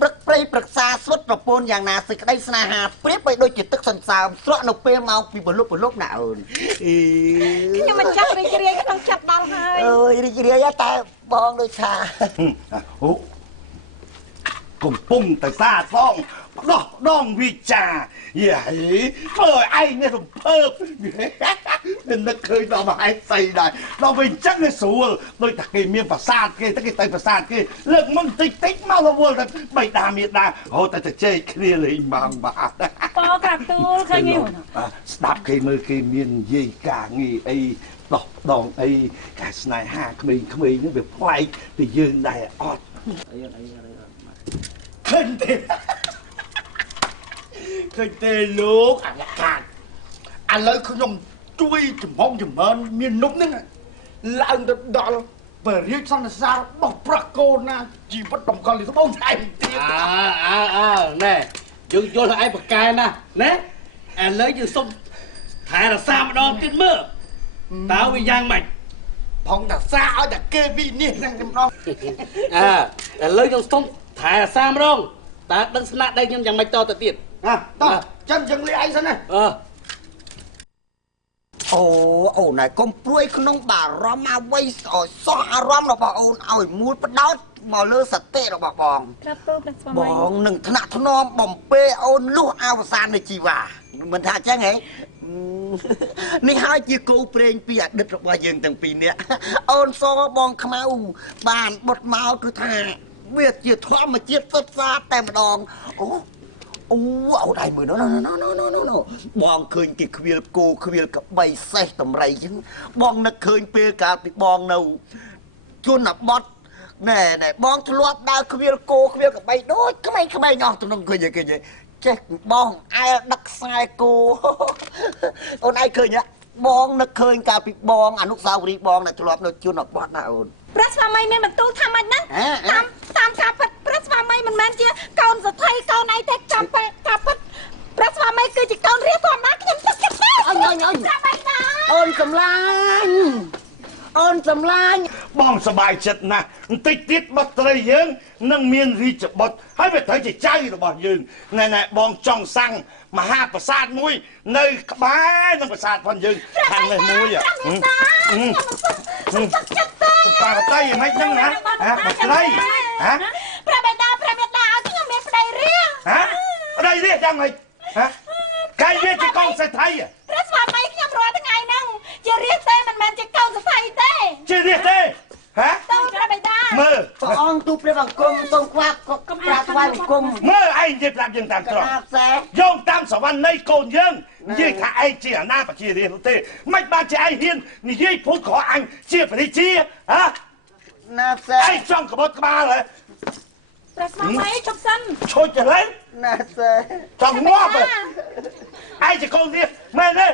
ព្រឹកព្រៃប្រឹក្សាស្វត់ប្រពន្ធយ៉ាងណាសេចក្តីស្នេហាព្រាបបីដូចជាទឹកសន្សើមស្រក់នៅពេលមកពីបលុកណាអូន ខ្ញុំមិនចាប់រីករាយក្នុងចិត្តដល់ហើយ អើយរីករាយតែបងដូចថា អូកំពុងតែសាសងដោះដងវិចាយាយមើលឯងនេះរំភើបនឹកឃើញដល់មកឯងស្អីដែរដល់វិញចឹងនេះស្រួលដូចតែគេមានប្រាសាទគេទៅគេទៅប្រាសាទគេលើកមុនតិចមករវល់តែបៃតាមានដែររហូតតែជែកគ្នាលេងមកបាទ ប៉ក្រាបទូលឃើញទេ ស្ដាប់គេមើលគេមាននិយាយការងារអីដោះដងអីការស្នេហាក្មេងៗនេះវាប្លែកពីយើងដែរអត់ឃើញទេឃើញទេលោកអញ្ញាកាតឥឡូវខ្ញុំជួយចម្រើនមាននំហ្នឹងឡើងទៅដល់បរិយាសន្សាររបស់ប្រកូនណាជីវិតដំកល់នេះបងថែមទៀតណែយើងយល់ឲ្យឯងប្រកែណាណែឥឡូវយើងសុំថែរក្សាម្ដងទៀតមើលតើវាយ៉ាងម៉េច ផងតាសាឲ្យតែគេវិនិច្ឆ័យហ្នឹងម្ដង ឥឡូវយើងសុំថែរក្សាម្ដងតើដឹងស្នាដៃខ្ញុំយ៉ាងម៉េចតទៅទៀត តោះចឹងយើងលាឯងសិនណា អូនឯងកុំព្រួយក្នុងបារម្ភអ្វីឲ្យសោះអារម្មណ៍របស់អូនឲ្យមូលផ្ដោតមកលើសតិរបស់បង ប្រាប់ទូលព្រះស្វា ប មី ងនឹងថ្នាក់ថ្នមបំពេអូនលុះអវសាននៃជីវ៉ាមិនថាចឹងហ៎នេះហើយជាគោព្រេងពីអតីតរបស់យើងទាំងពីរនាក់អូនសបងខ្មៅបានបុតមកគឺថាវាជាធម្មជាតិសុទ្ធសាធតែម្ដងអូអូដៃមើលណូបងឃើញគេខ្វៀលគោខ្វៀលកបីសេះតម្រៃចឹងបងនឹកឃើញពេលកាលពីបងនៅជនបទណែបងធ្លាប់ដើរខ្វៀលគោខ្វៀលកបីដូចក្មេងៗអស់ទៅនឹងឃើញចេះបងអែដឹកខ្សែគោអូនឯងឃើញបងនឹកឃើញកាលពីបងអនុស្សាវរីយ៍បងដែលធ្លាប់នៅជនបទណាអូន ព្រះស្វាមីមានបន្ទូលថាម៉េចហ្នឹងតាមការពិតព្រះស្វាមីមិនមែនជាកូនសទ្ធិកូនអីទេចាំការពិតព្រះស្វាមីគឺជាកូនរាជធម្មតាខ្ញុំទឹកចិត្តទេអូនអូនសម្លាញ់បងសប្បាយចិត្តណាស់បន្តិចទៀតបុត្រីយើងនឹងមានរាជបុត្រហើយវាត្រូវជាចៅរបស់យើងណែបងចង់សាំងមហាប្រាសាទមួយនៅក្បែរនឹងប្រាសាទផងយើងខាងនេះមួយបារតីមិនហ្នឹងណាបាត្រីព្រះបិតាឲ្យខ្ញុំមានប្តីរាជ ប្តីរាជយ៉ាងម៉េចកាយវាជាកូនសេដ្ឋី ព្រះស្វាមីខ្ញុំរាល់ថ្ងៃហ្នឹងជារាជទេមិនមែនជាកូនសទ្ធិទេ ជារាជទេទៅព្រះបិតា មើល ព្រះអង្គទូព្រះបង្គំសូមខ្វាក់ក្រាបថ្វាយបង្គំ មើលឯងនិយាយប្រាប់យើងតាមត្រង់យោងតាមសវណ្ណនៃកូនយើងនិយាយថាឯងជាអាណាប្រជារាស្ត្រទេមិនបានជាឯងហ៊ាននិយាយភូតក្រអញជាព្រះរាជាណាសែ ឯងចង់ក្បត់ក្បាលហ៎ ព្រះស្វាមីជប់សិន ឈុចទៅលេង ណាសែ ចង់ងាប់ឯងជាកូនរាស្ត្រមែនទេ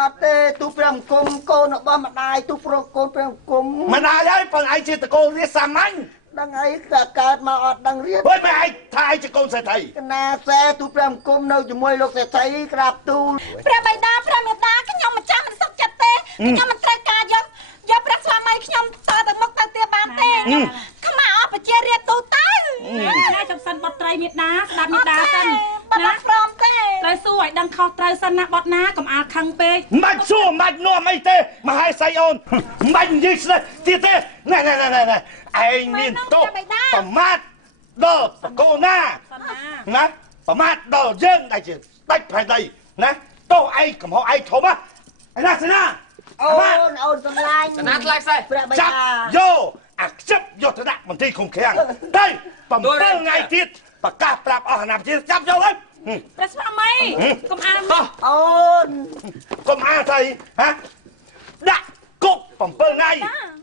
អត់ទេទូព្រះបង្គំកូនរបស់ម្ដាយទូប្រកូនព្រះបង្គំ ម្ដាយហើយប៉ុន្តែឯងជាតកូលរាស្ត្រសាមញ្ញ ដឹងអីក៏កើតមកអត់ដឹងរៀន ហើយមិនឯងថាឯងជាកូនសេដ្ឋី ណាសែទូព្រះបង្គំនៅជាមួយលោកសេដ្ឋីក្រាបទូល ព្រះបិតាព្រះមេតាខ្ញុំមិនចាំមិនសុខចិត្តទេខ្ញុំមិនត្រូវការយកព្រះស្វាមីខ្ញុំទៅមុខទៅទៀតបានទេខ្មៅអស់ប្រជារាស្ត្រទូទៅតែចំសិនបត់ត្រីមេតាស្ដាប់មេតាសិនណាព្រមទេត្រូវសួរឲ្យដឹងខុសត្រូវសិនណាបត់ណាកុំអាលខឹងពេក មិនសួរមិននាំអីទេមហេសីអូនមិននិយាយស្ដីទៀតទេណែឯងមានទោសប្រមាថដល់បកូនណាប្រមាថដល់យើងដែលជាស្ដេចផែនដីណាទោសឯងកំហុសឯងធំណាឯណាសេនា អូនសម្លាញ់ សណាថ្លៃផ្សេង ព្រះបិតា ចាប់យកអាខ្ជិបយកទៅដាក់មន្ទីរឃុំឃាំងទៅ7ថ្ងៃទៀតប្រកាសប្រាប់អស់អាណាប្រជាចាប់យកហើយ ព្រះស្វាមីកុំអាល អូន កុំអាទៅដាក់គុក7ថ្ងៃ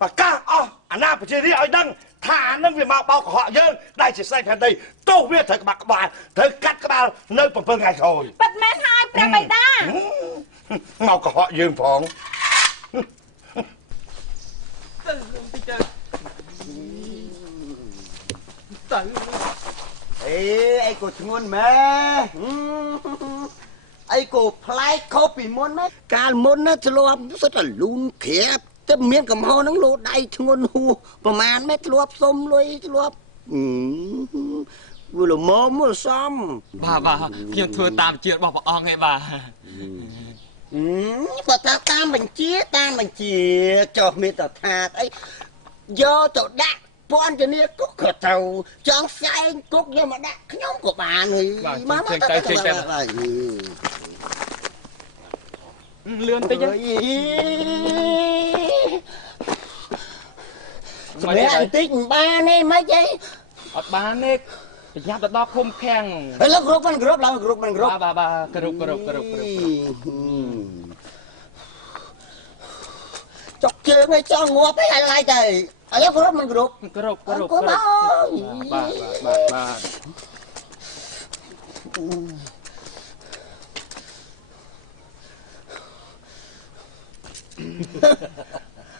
ប្រកាសអស់អាណាប្រជារាស្ត្រឲ្យដឹងថាអានឹងវាមកបោកកុហកយើងដែលជាស្ដេចផែនដីទោសវាត្រូវក្បាលត្រូវកាត់ក្បាលនៅ7ថ្ងៃក្រោយ ពិតមែនហើយព្រះបិតា មកកុហកយើងផង អេ អីក៏ធ្ងន់ម៉ែអីក៏ផ្លែកខុសពីមុនម៉ែកាលមុនណាធ្លាប់សុទ្ធតែលូនក្រាបតែមានកំហុសហ្នឹងលោដៃធ្ងន់ហួសប្រហែលម៉ែធ្លាប់សុំលុយធ្លាប់វាលមមកសំបាទខ្ញុំធ្វើតាមជារបស់ព្រះអង្គឯងបាទបើតាមបញ្ជាចុះមេត្តាអីយកទៅដាក់ពន្ធនាគារក៏ទៅចង់ផ្សែងគុកយកមកដាក់ខ្ញុំក៏បានហើយមកចេញទៅលឿនតិចសម្រាប់បន្តិចមិនបានទេមិនអីអត់បានទេប្រញាប់ទៅដល់ឃុំខាំងហើយលោកគ្រប់មិនគ្រប់ឡើងគ្រប់មិនគ្រប់បាទគ្រប់ចុកជើងឲ្យចង់ងាប់ឯងឡាយទៅឥឡូវគ្រប់មិនគ្រប់បាទ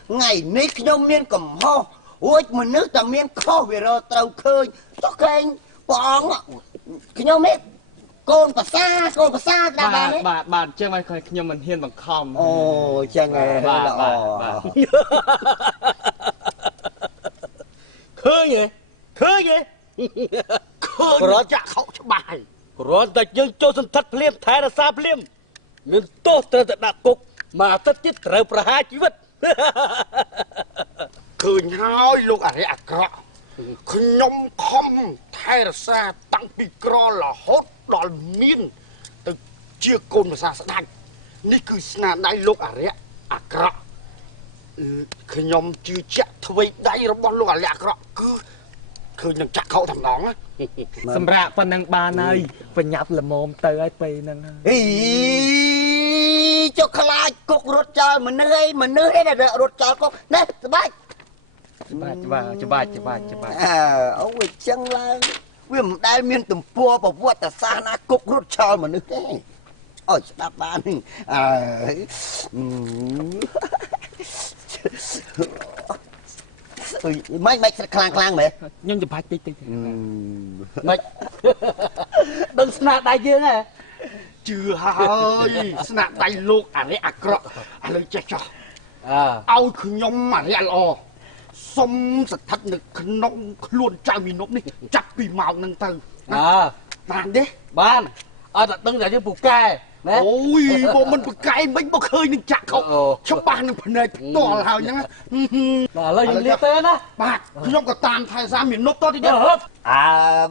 ថ្ងៃនេះខ្ញុំមានកំហុសរួចមនុស្សតែមានខុសវារកត្រូវឃើញចុះកែងព្រះអង្គខ្ញុំនេះកូនភាសាតាមបាទអញ្ចឹងមកខ្ញុំមិនហ៊ានបង្ខំអូអញ្ចឹងហ៎បាទឃើញរត់ចាក់ខោច្បាស់រាល់តែយើងចូលសន្ធិដ្ឋភ្លាមថែរក្សាភ្លាមមានទោសត្រូវតែដាក់គុកមួយអាទិត្យទៀតត្រូវប្រហារជីវិតឃើញហើយលោកអរិយអាក្រក់ខ្ញុំខំថែរក្សាតាំងពីក្ររហូតដល់មានទៅជាកូនភាសាស្ដេចនេះគឺស្នាដៃលោកអរិយអាក្រក់ខ្ញុំជឿជាក់អ្វីដៃរបស់លោកអរិយអាក្រក់គឺឃើញនឹងចាក់ខោតំណងសម្រាប់ប៉ុណ្ណឹងបានហើយប្រញាប់ល្មមទៅហើយពេលហ្នឹងចុះខ្លាចគុករត់ចោលមនុស្សឯងរត់ចោលគុកណែសបាច់ច្បាស់អូអញ្ចឹងឡើងវាមិនដែលមានទំព័រប្រវត្តិសាស្ត្រណាគុករត់ចោលមនុស្សទេអូស្ដាប់បាននេះមិនខ្លាំងមែនខ្ញុំច្បាច់តិចមិនដឹងស្នាដៃយើងហ៎ជឿហើយស្នាដៃលោកអរិយអាក្រក់ឥឡូវចេះចោះឲ្យខ្ញុំអរិយល្អសុំស្ថិតនៅក្នុងខ្លួនចៅវិនុបនេះចាប់ពីម៉ោងហ្នឹងទៅបានទេបានអត់តែដឹងតែយើងពូកែអូយបើមិនប្រកែកមិនបើឃើញនឹងចាក់ខុសច្បាស់នឹងភ្នែកផ្ទាល់ហើយហ្នឹងឥឡូវយើងលាទៅណាបាទខ្ញុំក៏តាមថែសាវិនុបតទៅទៀត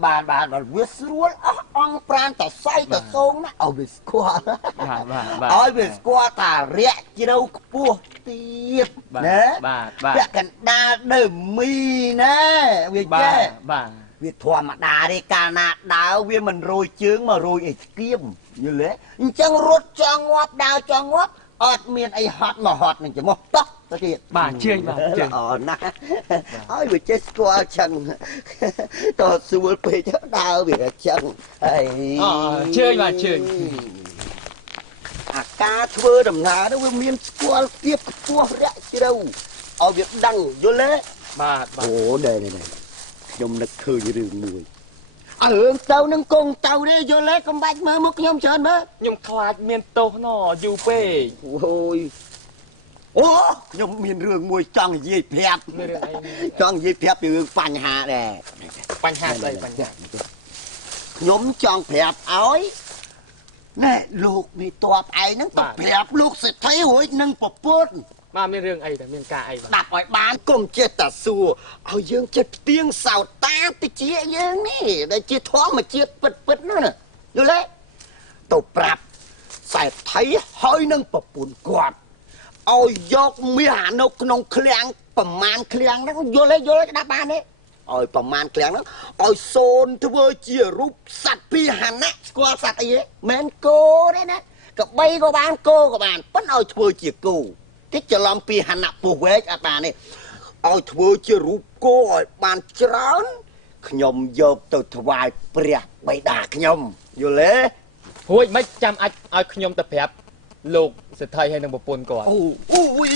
បានវាស្រួលអស់អង្គប្រានតសៃតសូងណាឲ្យវាស្គាល់ឲ្យវាស្គាល់តារយៈជ្រៅខ្ពស់ទៀតណាពាក់កណ្ដាលដើមមីណាវាចេះវាធម្មតាទេកាលណាដើរវាមិនរយជើងមករយអីស្គៀមយល់ទេអញ្ចឹងរត់ចង់ងាប់ដើរចង់ងាប់អត់មានអីហត់មកហត់នឹងច្រមុះតោះទៅទៀតបាទជឿអូណាឲ្យវាចេះស្គាល់ចឹងតើស្រួលពេកដើរវាចឹងហើយជឿអាការធ្វើដំណើរនោះវាមានស្គាល់ភាពខ្ពស់រាក់ជ្រៅឲ្យវាដឹងយល់ទេបាទអូនេះខ្ញុំនឹកឃើញរឿងមួយរឿងទៅនឹងកងទៅនេះយល់ទេកុំបាច់មើលមកខ្ញុំច្រើនមើលខ្ញុំខ្លាចមានទោសណយូរពេកអូខ្ញុំមានរឿងមួយចង់និយាយប្រាប់ចង់និយាយប្រាប់ពីរឿងបញ្ហាដែរបញ្ហាស្អីខ្ញុំចង់ប្រាប់ឲ្យណែលោកនេះតបឯងហ្នឹងទៅប្រាប់លោកសេដ្ឋីរួចនឹងប្រពន្ធបាទមានរឿងអីតែមានការអីបាទដាក់ឲ្យបានកុំចេះតែសួរឲ្យយើងចិត្តផ្ទៀងសោតតាតិចយើងនេះដែលជាធម្មជាតិពិតនោះណាយល់ទេទៅប្រាប់សេដ្ឋីហើយនឹងប្រពន្ធគាត់ឲ្យយកមាសអានៅក្នុងឃ្លាំងប្រមាណឃ្លាំងហ្នឹងយល់ទេដាក់បានទេឲ្យប្រមាណឃ្លាំងហ្នឹងឲ្យសូនធ្វើជារូបសត្វពីហណៈស្គាល់សត្វអីមែនគោទេណាក្បីក៏បានគោក៏បានប៉ុន្តែឲ្យធ្វើជាគោតិចច្រឡំពីហណៈពោះវែកអត់បានទេឲ្យធ្វើជារូបគោឲ្យបានច្រើនខ្ញុំយកទៅថ្វាយព្រះបិតាខ្ញុំយល់ទេរួចមិនចាំអាចឲ្យខ្ញុំទៅប្រាប់លោកសេដ្ឋីហើយនឹងប្រពន្ធគាត់អូយ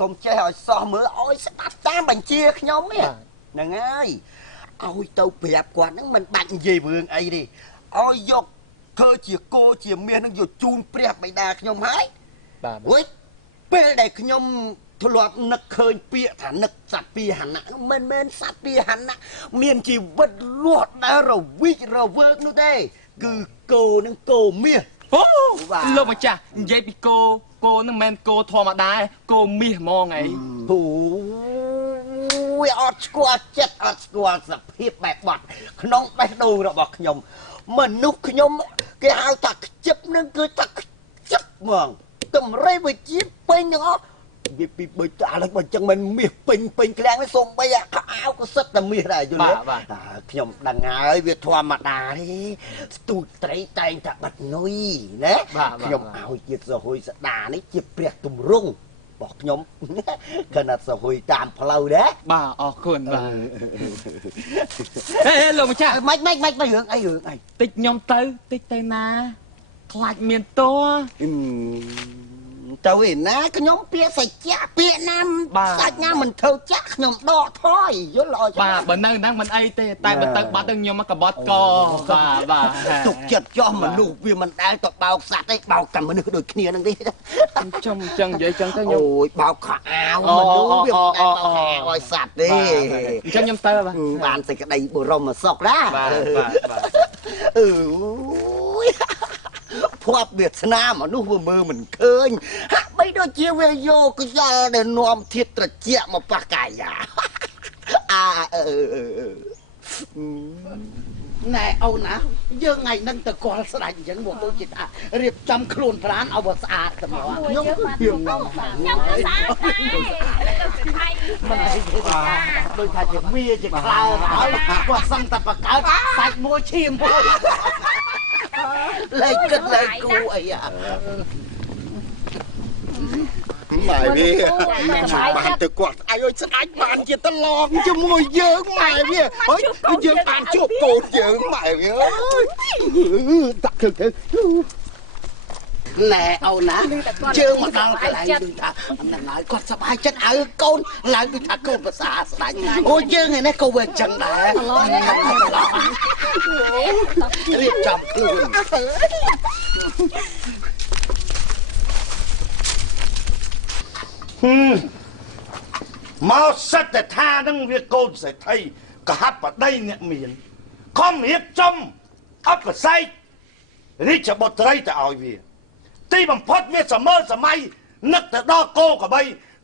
កុំចេះឲ្យសោះមើលឲ្យស្ដាប់តាមបញ្ជាខ្ញុំហ្នឹងហើយ ឲ្យទៅប្រាប់គាត់ហ្នឹងមិនបាច់និយាយរឿងអីទេឲ្យយកធ្វើជាគោជាមាសនឹងយកជូនព្រះបិតាខ្ញុំហើយបាទអុយពេលដែលខ្ញុំធ្លាប់នឹកឃើញពាក្យថានឹកសត្វពីហណៈមិនមែនសត្វពីហណៈមានជីវិតរស់ដែលរវិចរវើកនោះទេគឺគោនឹងគោមាសអូលោកម្ចាស់និយាយពីគោនឹងមិនមែនគោធម្មតាគោមាសហ្មងអីអូយអត់ស្គាល់ចិត្តអត់ស្គាល់សភាពបែបបត់ក្នុងបេះដូងរបស់ខ្ញុំមនុស្សខ្ញុំគេហៅថាខ្ជិបនឹងគឺថាខ្ជិបហ្មងតម្រៃវិជាពេញទាំងអស់វាពីបើតាឡើយបើចឹងមិនមាសពេញក្លាំងនេះសូមបីខោអាវក៏សិតតែមាសដែរយល់ទេខ្ញុំដឹងហើយវាធម្មតាទេស្ទូចត្រីតែងតែបាត់នុយណាខ្ញុំឲ្យជាតិសហុយស្ដានេះជាព្រះទម្រង់របស់ខ្ញុំគណៈសហុយតាមផ្លូវដែរបាទអរគុណបាទហេលោកម្ចាស់មិនរឿងអីតិចខ្ញុំតិចទៅណាខ្លាចមានតួទៅឯណាខ្ញុំពាក្យសច្ចៈពាក្យណាសាច់ណាមិនធ្វើចាក់ខ្ញុំដកថយយល់អត់បាទបើនៅហ្នឹងមិនអីទេតែបើទៅបាត់ទៅខ្ញុំមកកបត់កបាទទុកចិត្តចោះមនុស្សវាមិនដែលទៅបោកសัตว์ទេបោកតែមនុស្សដូចគ្នាហ្នឹងទេខ្ញុំចឹងនិយាយចឹងទៅខ្ញុំអូយបោកខោអាវមនុស្សវាមិនដែលបោកឲ្យសัตว์ទេអញ្ចឹងខ្ញុំទៅបានសេចក្តីបរមសុខណាបាទអូយភ័ព្វវាស្នាមនុស្សវាមើលមិនឃើញហាក់បីដូចជាវាយកខ្យល់ដែលនាំធាតុត្រជាក់មកប៉ះកាយាណែអូនណាយើងថ្ងៃហ្នឹងទៅគាល់ស្ដាច់អញ្ចឹងមកដូចជាថារៀបចំខ្លួនប្រានឲ្យវាស្អាតតែមកខ្ញុំក៏ស្អាតដែរមិនអីទេដូចថាជាវាជាខ្លោហើយគាត់សឹងតែបកើតសាច់មួយឈាមមួយលេខគិតលេខគូអីម៉ែវាបានទៅគាត់ស្អីឲ្យស្ដាច់បានជាតឡងជាមួយយើងម៉ែវាអើយយើងបានជួបកូនយើងម៉ែវាអើយដាក់ទៅណែអូនណាជើងមកដល់កន្លែងដូចថាហ្នឹងហើយគាត់សប្បាយចិត្តឲ្យកូនឡើងដូចថាកូនភាសាស្ដាច់អូយើងឯនេះក៏វាអញ្ចឹងដែររៀបចំខ្លួនមកសិតតែថានឹងវាកូនសេដ្ឋីកហាប់បដីអ្នកមានខំរៀបចំអបស័យរាជបុត្រីទៅឲ្យវាទីបំផុតវាសម័យនឹកទៅដល់គោក្របី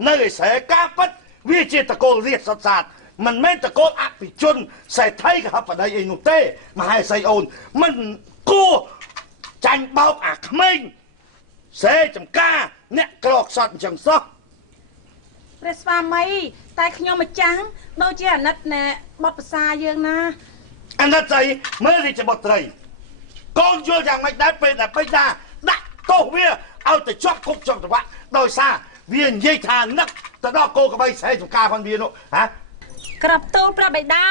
នៅឯស្រែការពិតវាជាតកូលរាជសុទ្ធសាធមិនមែនតកូលអភិជនសេដ្ឋីកហាប់បដីអីនោះទេមហេសីអូនមិនគួរចាញ់បោកអាក្មេងសេចំការអ្នកក្រខ្សត់អញ្ចឹងសោះព្រះស្វាមីតែខ្ញុំម្ចាស់ដូចជាអាណិតណែបត់ភាសាយើងណាអាណិតស្អីមើលរាជបុត្រីកូនយល់យ៉ាងម៉េចដែរពេលដែលបិតាដាក់ទោសវាឲ្យទៅជាប់គុកជាប់ច្បាប់ដោយសារវានិយាយថានឹកទៅដល់គោក្របីស្រែចម្ការផងវានោះហ៎ក្របទូលព្រះបិតា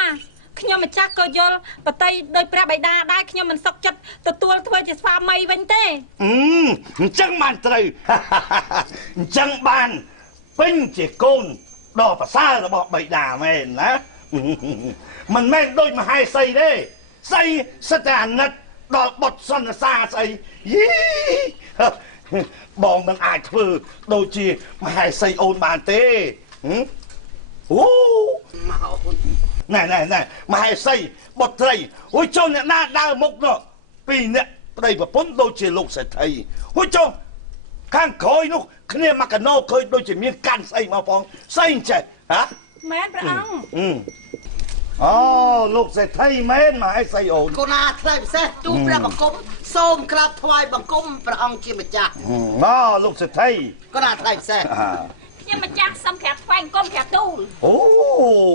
ខ្ញុំម្ចាស់ក៏យល់បតីដោយព្រះបិតាដែរខ្ញុំមិនសុខចិត្តទទួលធ្វើជាស្វាមីវិញទេអញ្ចឹងបានត្រូវអញ្ចឹងបានពេញជាកូនដ៏ប្រសើររបស់បិតាមែនណាមិនមែនដូចមហេសីទេសីសិតតែអាណិតដល់បុតសន្និសាស្អីយីបងមិនអាចធ្វើដូចជាមហេសីអូនបានទេអូណែមហេសីបុត្រីអូចុះអ្នកណាដើរមុខនោះពីរអ្នកប្តីប្រពន្ធដូចជាលោកសេដ្ឋីអូចុះខាងក្រោយនោះគ្នាមកកណោឃើញដូចជាមានកាន់ស្អីមកផងស្អីចេះហ៎មែនព្រះអង្គអូលោកសេដ្ឋីមែនមកឲ្យស្អីអូនកូនណាថ្លៃពិសេសទូព្រះបង្គំសូមក្រាបថ្វាយបង្គំព្រះអង្គជាម្ចាស់អូលោកសេដ្ឋីកូនណាថ្លៃពិសេសខ្ញុំម្ចាស់សូមក្រាបថ្វាយបង្គំក្រាបទូលអូ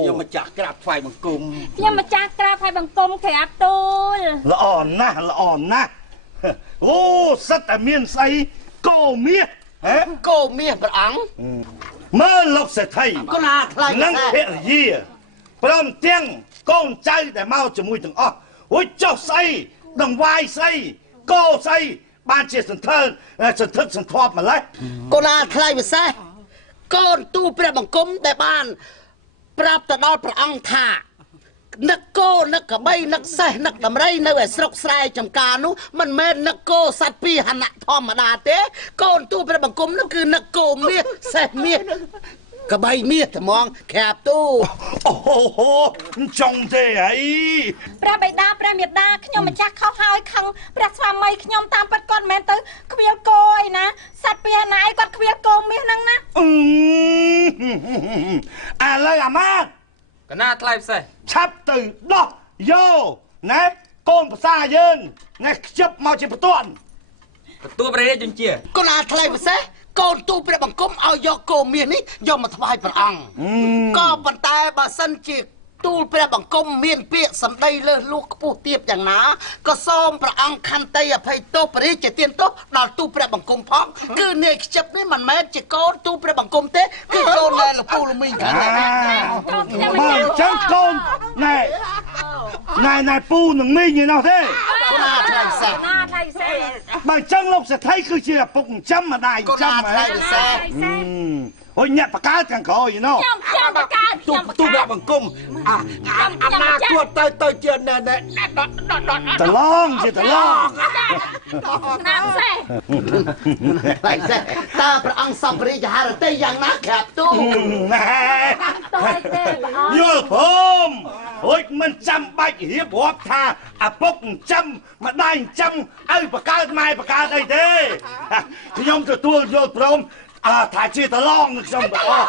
ខ្ញុំម្ចាស់ក្រាបថ្វាយបង្គំខ្ញុំម្ចាស់ក្រាបថ្វាយបង្គំក្រាបទូលល្អណាស់អូសិតតែមានស្អីគោមាសគោមាសព្រះអង្គមើលលោកសេដ្ឋីកូនណាថ្លៃនឹងភរិយាព្រមទាំងកូនចៅដែលមកជាមួយទាំងអស់អូចុះស្អីដង្វាយស្អីគោស្អីបានជាសន្ធឹកសន្ធាប់ម្លេះកូនណាថ្លៃពិសេសកូនទូព្រះបង្គំដែលបានប្រាប់ទៅដល់ព្រះអង្គថា នឹកគោនឹកកបីនឹកសេះនឹកដំរីនៅឯស្រុកស្រែចំការនោះមិនមែននឹកគោសត្វពីរហណៈធម្មតាទេកូនទូព្រះបង្គំនោះគឺនឹកគោមាសសេះមាសកបីមាសត្មងខាបទូអូហូចង់ទេអីព្រះបិតាព្រះមេតាខ្ញុំម្ចាស់ខុសហើយខឹងព្រះស្វាមីខ្ញុំតាមពិតគាត់មិនមែនទៅខ្វៀលគោឯណាសត្វពីណាឯគាត់ខ្វៀលគោមាសហ្នឹងណាឥឡូវអាម៉ាត់កណាថ្លៃផ្សេងឆាប់ទៅដោះយកណាកូនប្រសាយើងណាខ្ជិបមកជាបន្ទាន់ទទួលព្រះរាជជាកូនអាថ្លៃពិសេសកូនទូព្រះបង្គំឲ្យយកគោមាសនេះយកមកថ្វាយព្រះអង្គក៏ប៉ុន្តែបើសិនជាទូលព្រះបង្គំមានពាក្យសម្ដីលើសលួសខ្ពស់ទាបយ៉ាងណាក៏សូមព្រះអង្គខន្តីអភ័យទោសព្រះរាជទានទោសដល់ទូព្រះបង្គំផងគឺនាយខ្ជិបនេះមិនមែនជាកូនទូព្រះបង្គំទេគឺកូនដែលលពូលមីងខាងនេះបើចឹងកូនណែពូនឹងមីងឯនោះទេកូនអាថ្លៃពិសេសបើចឹងលោកសេដ្ឋីគឺជាឪពុកចិញ្ចឹមម្ដាយចិញ្ចឹមថ្លៃពិសេសអូយអ្នកបកើតខាងក្រោយណោះខ្ញុំបកើតទូព្រះបង្គំអាណាគួរទៅជាណែតឡងជាតឡងណាផ្សេងថ្លៃពិសេសតើព្រះអង្គសម្រិយហរតីយ៉ាងណាក្រាបទូណែយល់ผมអូយមិនចាំបាច់រៀបរាប់ថាឪពុកចិញ្ចឹមម្ដាយចិញ្ចឹមឲ្យបកើតម៉ែបកើតអីទេខ្ញុំទទួលយល់ព្រមថាជាតឡងខ្ញុំអស់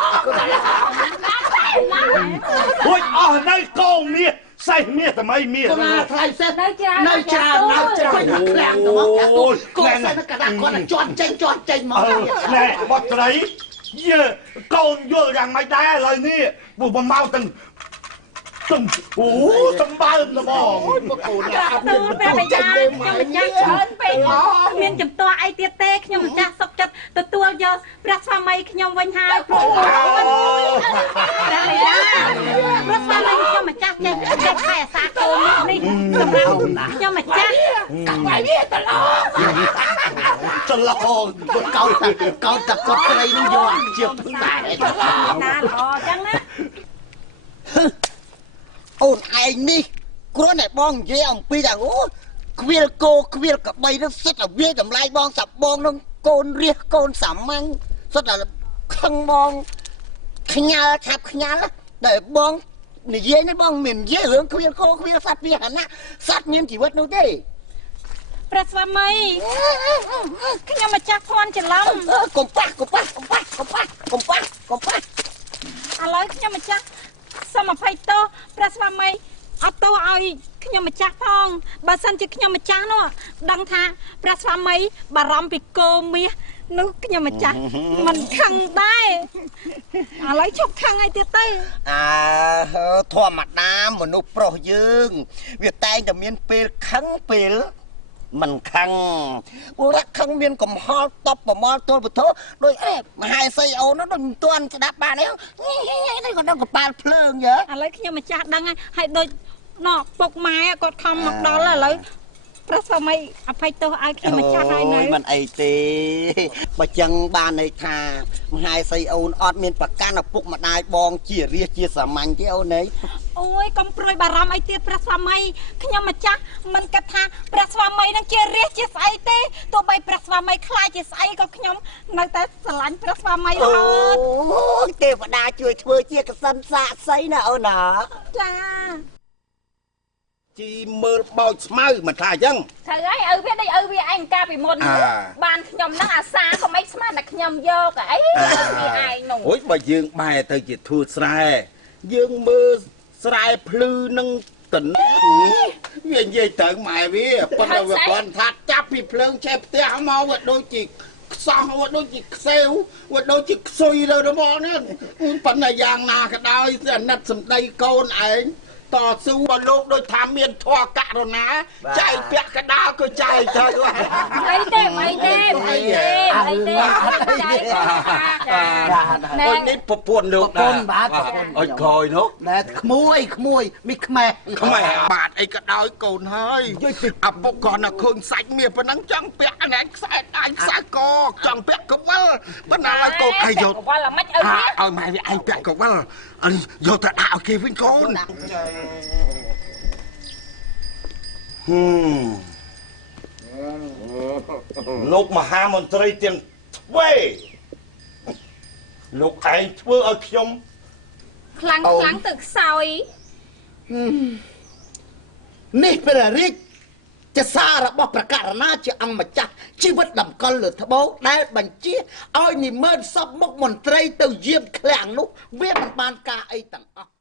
អូយអស់នៅកោមាសសេះមាសថ្មីមាសកូនថ្លៃផ្សេងនៅច្រើនឃើញថាខ្លាំងទៅមកចាទូកូនសេះកដាគាត់ជន់ចេញមកណែបត់ត្រីកូនយល់យ៉ាងម៉េចដែរឥឡូវនេះពួកបំមកទាំងអូសម្បើមល្មមកូនអត់មានព្រះបិតាខ្ញុំម្ចាស់ច្រើនពេកមានចំទាស់អីទៀតទេខ្ញុំម្ចាស់សុខចិត្តទទួលយកព្រះស្វាមីខ្ញុំវិញហើយព្រោះព្រះបិតាព្រះស្វាមីខ្ញុំម្ចាស់ចេះខែអាសាកូននេះសម្រាប់ខ្ញុំម្ចាស់កាប់វាតឡងកោតតែគាត់ត្រីនឹងយកជាពឹងដែរណាល្អចឹងណាអូនឯងនេះគ្រាន់តែបងនិយាយអំពីថាអូខ្វៀលគោខ្វៀលកបីនោះសិតតែវាតម្លៃបងសាប់បងនោះកូនរះកូនសាមញ្ញសិតតែខឹងបងខ្ញាល់ឆាប់ខ្ញាល់តែបងនិយាយនេះបងមិននិយាយរឿងខ្វៀលគោខ្វៀលសត្វវាអាណាសត្វមានជីវិតនោះទេព្រះស្វាមីខ្ញុំម្ចាស់ភ័ណ្ឌច្រឡំកុំប៉ះឥឡូវខ្ញុំម្ចាស់សូមអភ័យទោសព្រះស្វាមីអត់ទោសឲ្យខ្ញុំម្ចាស់ផងបើសិនជាខ្ញុំម្ចាស់នោះដឹងថាព្រះស្វាមីបារម្ភពីគោមាសនោះខ្ញុំម្ចាស់មិនខឹងដែរឥឡូវឈប់ខឹងឲ្យទៀតទៅធម្មតាមនុស្សប្រុសយើងវាតែងតែមានពេលខឹងពេលមិនខឹងពលរដ្ឋខឹងមានកំហល់តបប្រមល់ទល់ពធដោយមហាសីអូននោះដូចមិនទាន់ស្ដាប់បានទេនេះក៏ដល់កប៉ាល់ភ្លើងយើឥឡូវខ្ញុំម្ចាស់ដឹងហើយដូចណោះពុកម៉ែគាត់ខំមកដល់ឥឡូវព្រះស្វាមីអភ័យទោសឲ្យខ្ញុំម្ចាស់ហើយនៅមិនអីទេបើចឹងបានន័យថាមហាសីអូនអត់មានប្រកាន់ឪពុកម្ដាយបងជារាជជាសាមញ្ញទេអូនអីអូយកុំព្រួយបារម្ភអីទៀតព្រះស្វាមីខ្ញុំម្ចាស់មិនគិតថាព្រះស្វាមីនឹងជារាជជាស្អីទេទោះបីព្រះស្វាមីខ្លាចជាស្អីក៏ខ្ញុំនៅតែស្រឡាញ់ព្រះស្វាមីរហូតអូយទេវតាជួយធ្វើជាកសិនសាកសីណាអូនណាចាជីមើលបោចស្មៅមិនថាអញ្ចឹងត្រូវហើយឪវាដូចឪវាឯងកាលពីមុនបានខ្ញុំហ្នឹងអាសាក៏មិនស្មានតែខ្ញុំយកអីឪវាឯងនោះអូយបើយើងបែរទៅជាធួស្រែយើងមើលស្រែភ្លឺនឹងតិនវានិយាយទៅម៉ែវាប៉ុន្តែវាគាត់ថាចាប់ពីភ្លើងឆេះផ្ទះមកវាដូចជាខ្សោះវាដូចជាខ្សែវវាដូចជាខ្សុយទៅរបស់នេះប៉ុន្តែយ៉ាងណាក៏ដោយអាណិតសម្ដីកូនឯងតស៊ូបើលោកដូចថាមានធម៌ករុណាចែកពាក់កដាលក៏ចែកទៅអីទេអីទេអីទេអីទេអូននេះប្រពន្ធលោកប្រពន្ធបាទអុយក្រោយនោះណែក្មួយមីខ្មែរបាទអីក៏ដោយកូនហើយឪពុកគាត់ណាឃើញសាច់មាសប៉ុណ្ណឹងចង់ពាក់ណែខ្សែដៃខ្សែកចង់ពាក់កវលប៉ុន្តែឲ្យកូនឲ្យយកកវលមិនឲ្យម៉ែវាឯងពាក់កវលយកទៅដាក់ឲ្យគេវិញកូន លោកមហាមន្ត្រីទាំងទ្វេលោកឯងធ្វើឲ្យខ្ញុំ ខ្លាំងទៅខ្សោយ នេះព្រះរាជសាររបស់ប្រកាសណាជាអង្គម្ចាស់ជីវិតតម្កល់លើត្បូងដែលបញ្ជាឲ្យនិមឺនសពមុខមន្ត្រីទៅយាមឃ្លាំងនោះវាមិនបានការអីទាំងអស់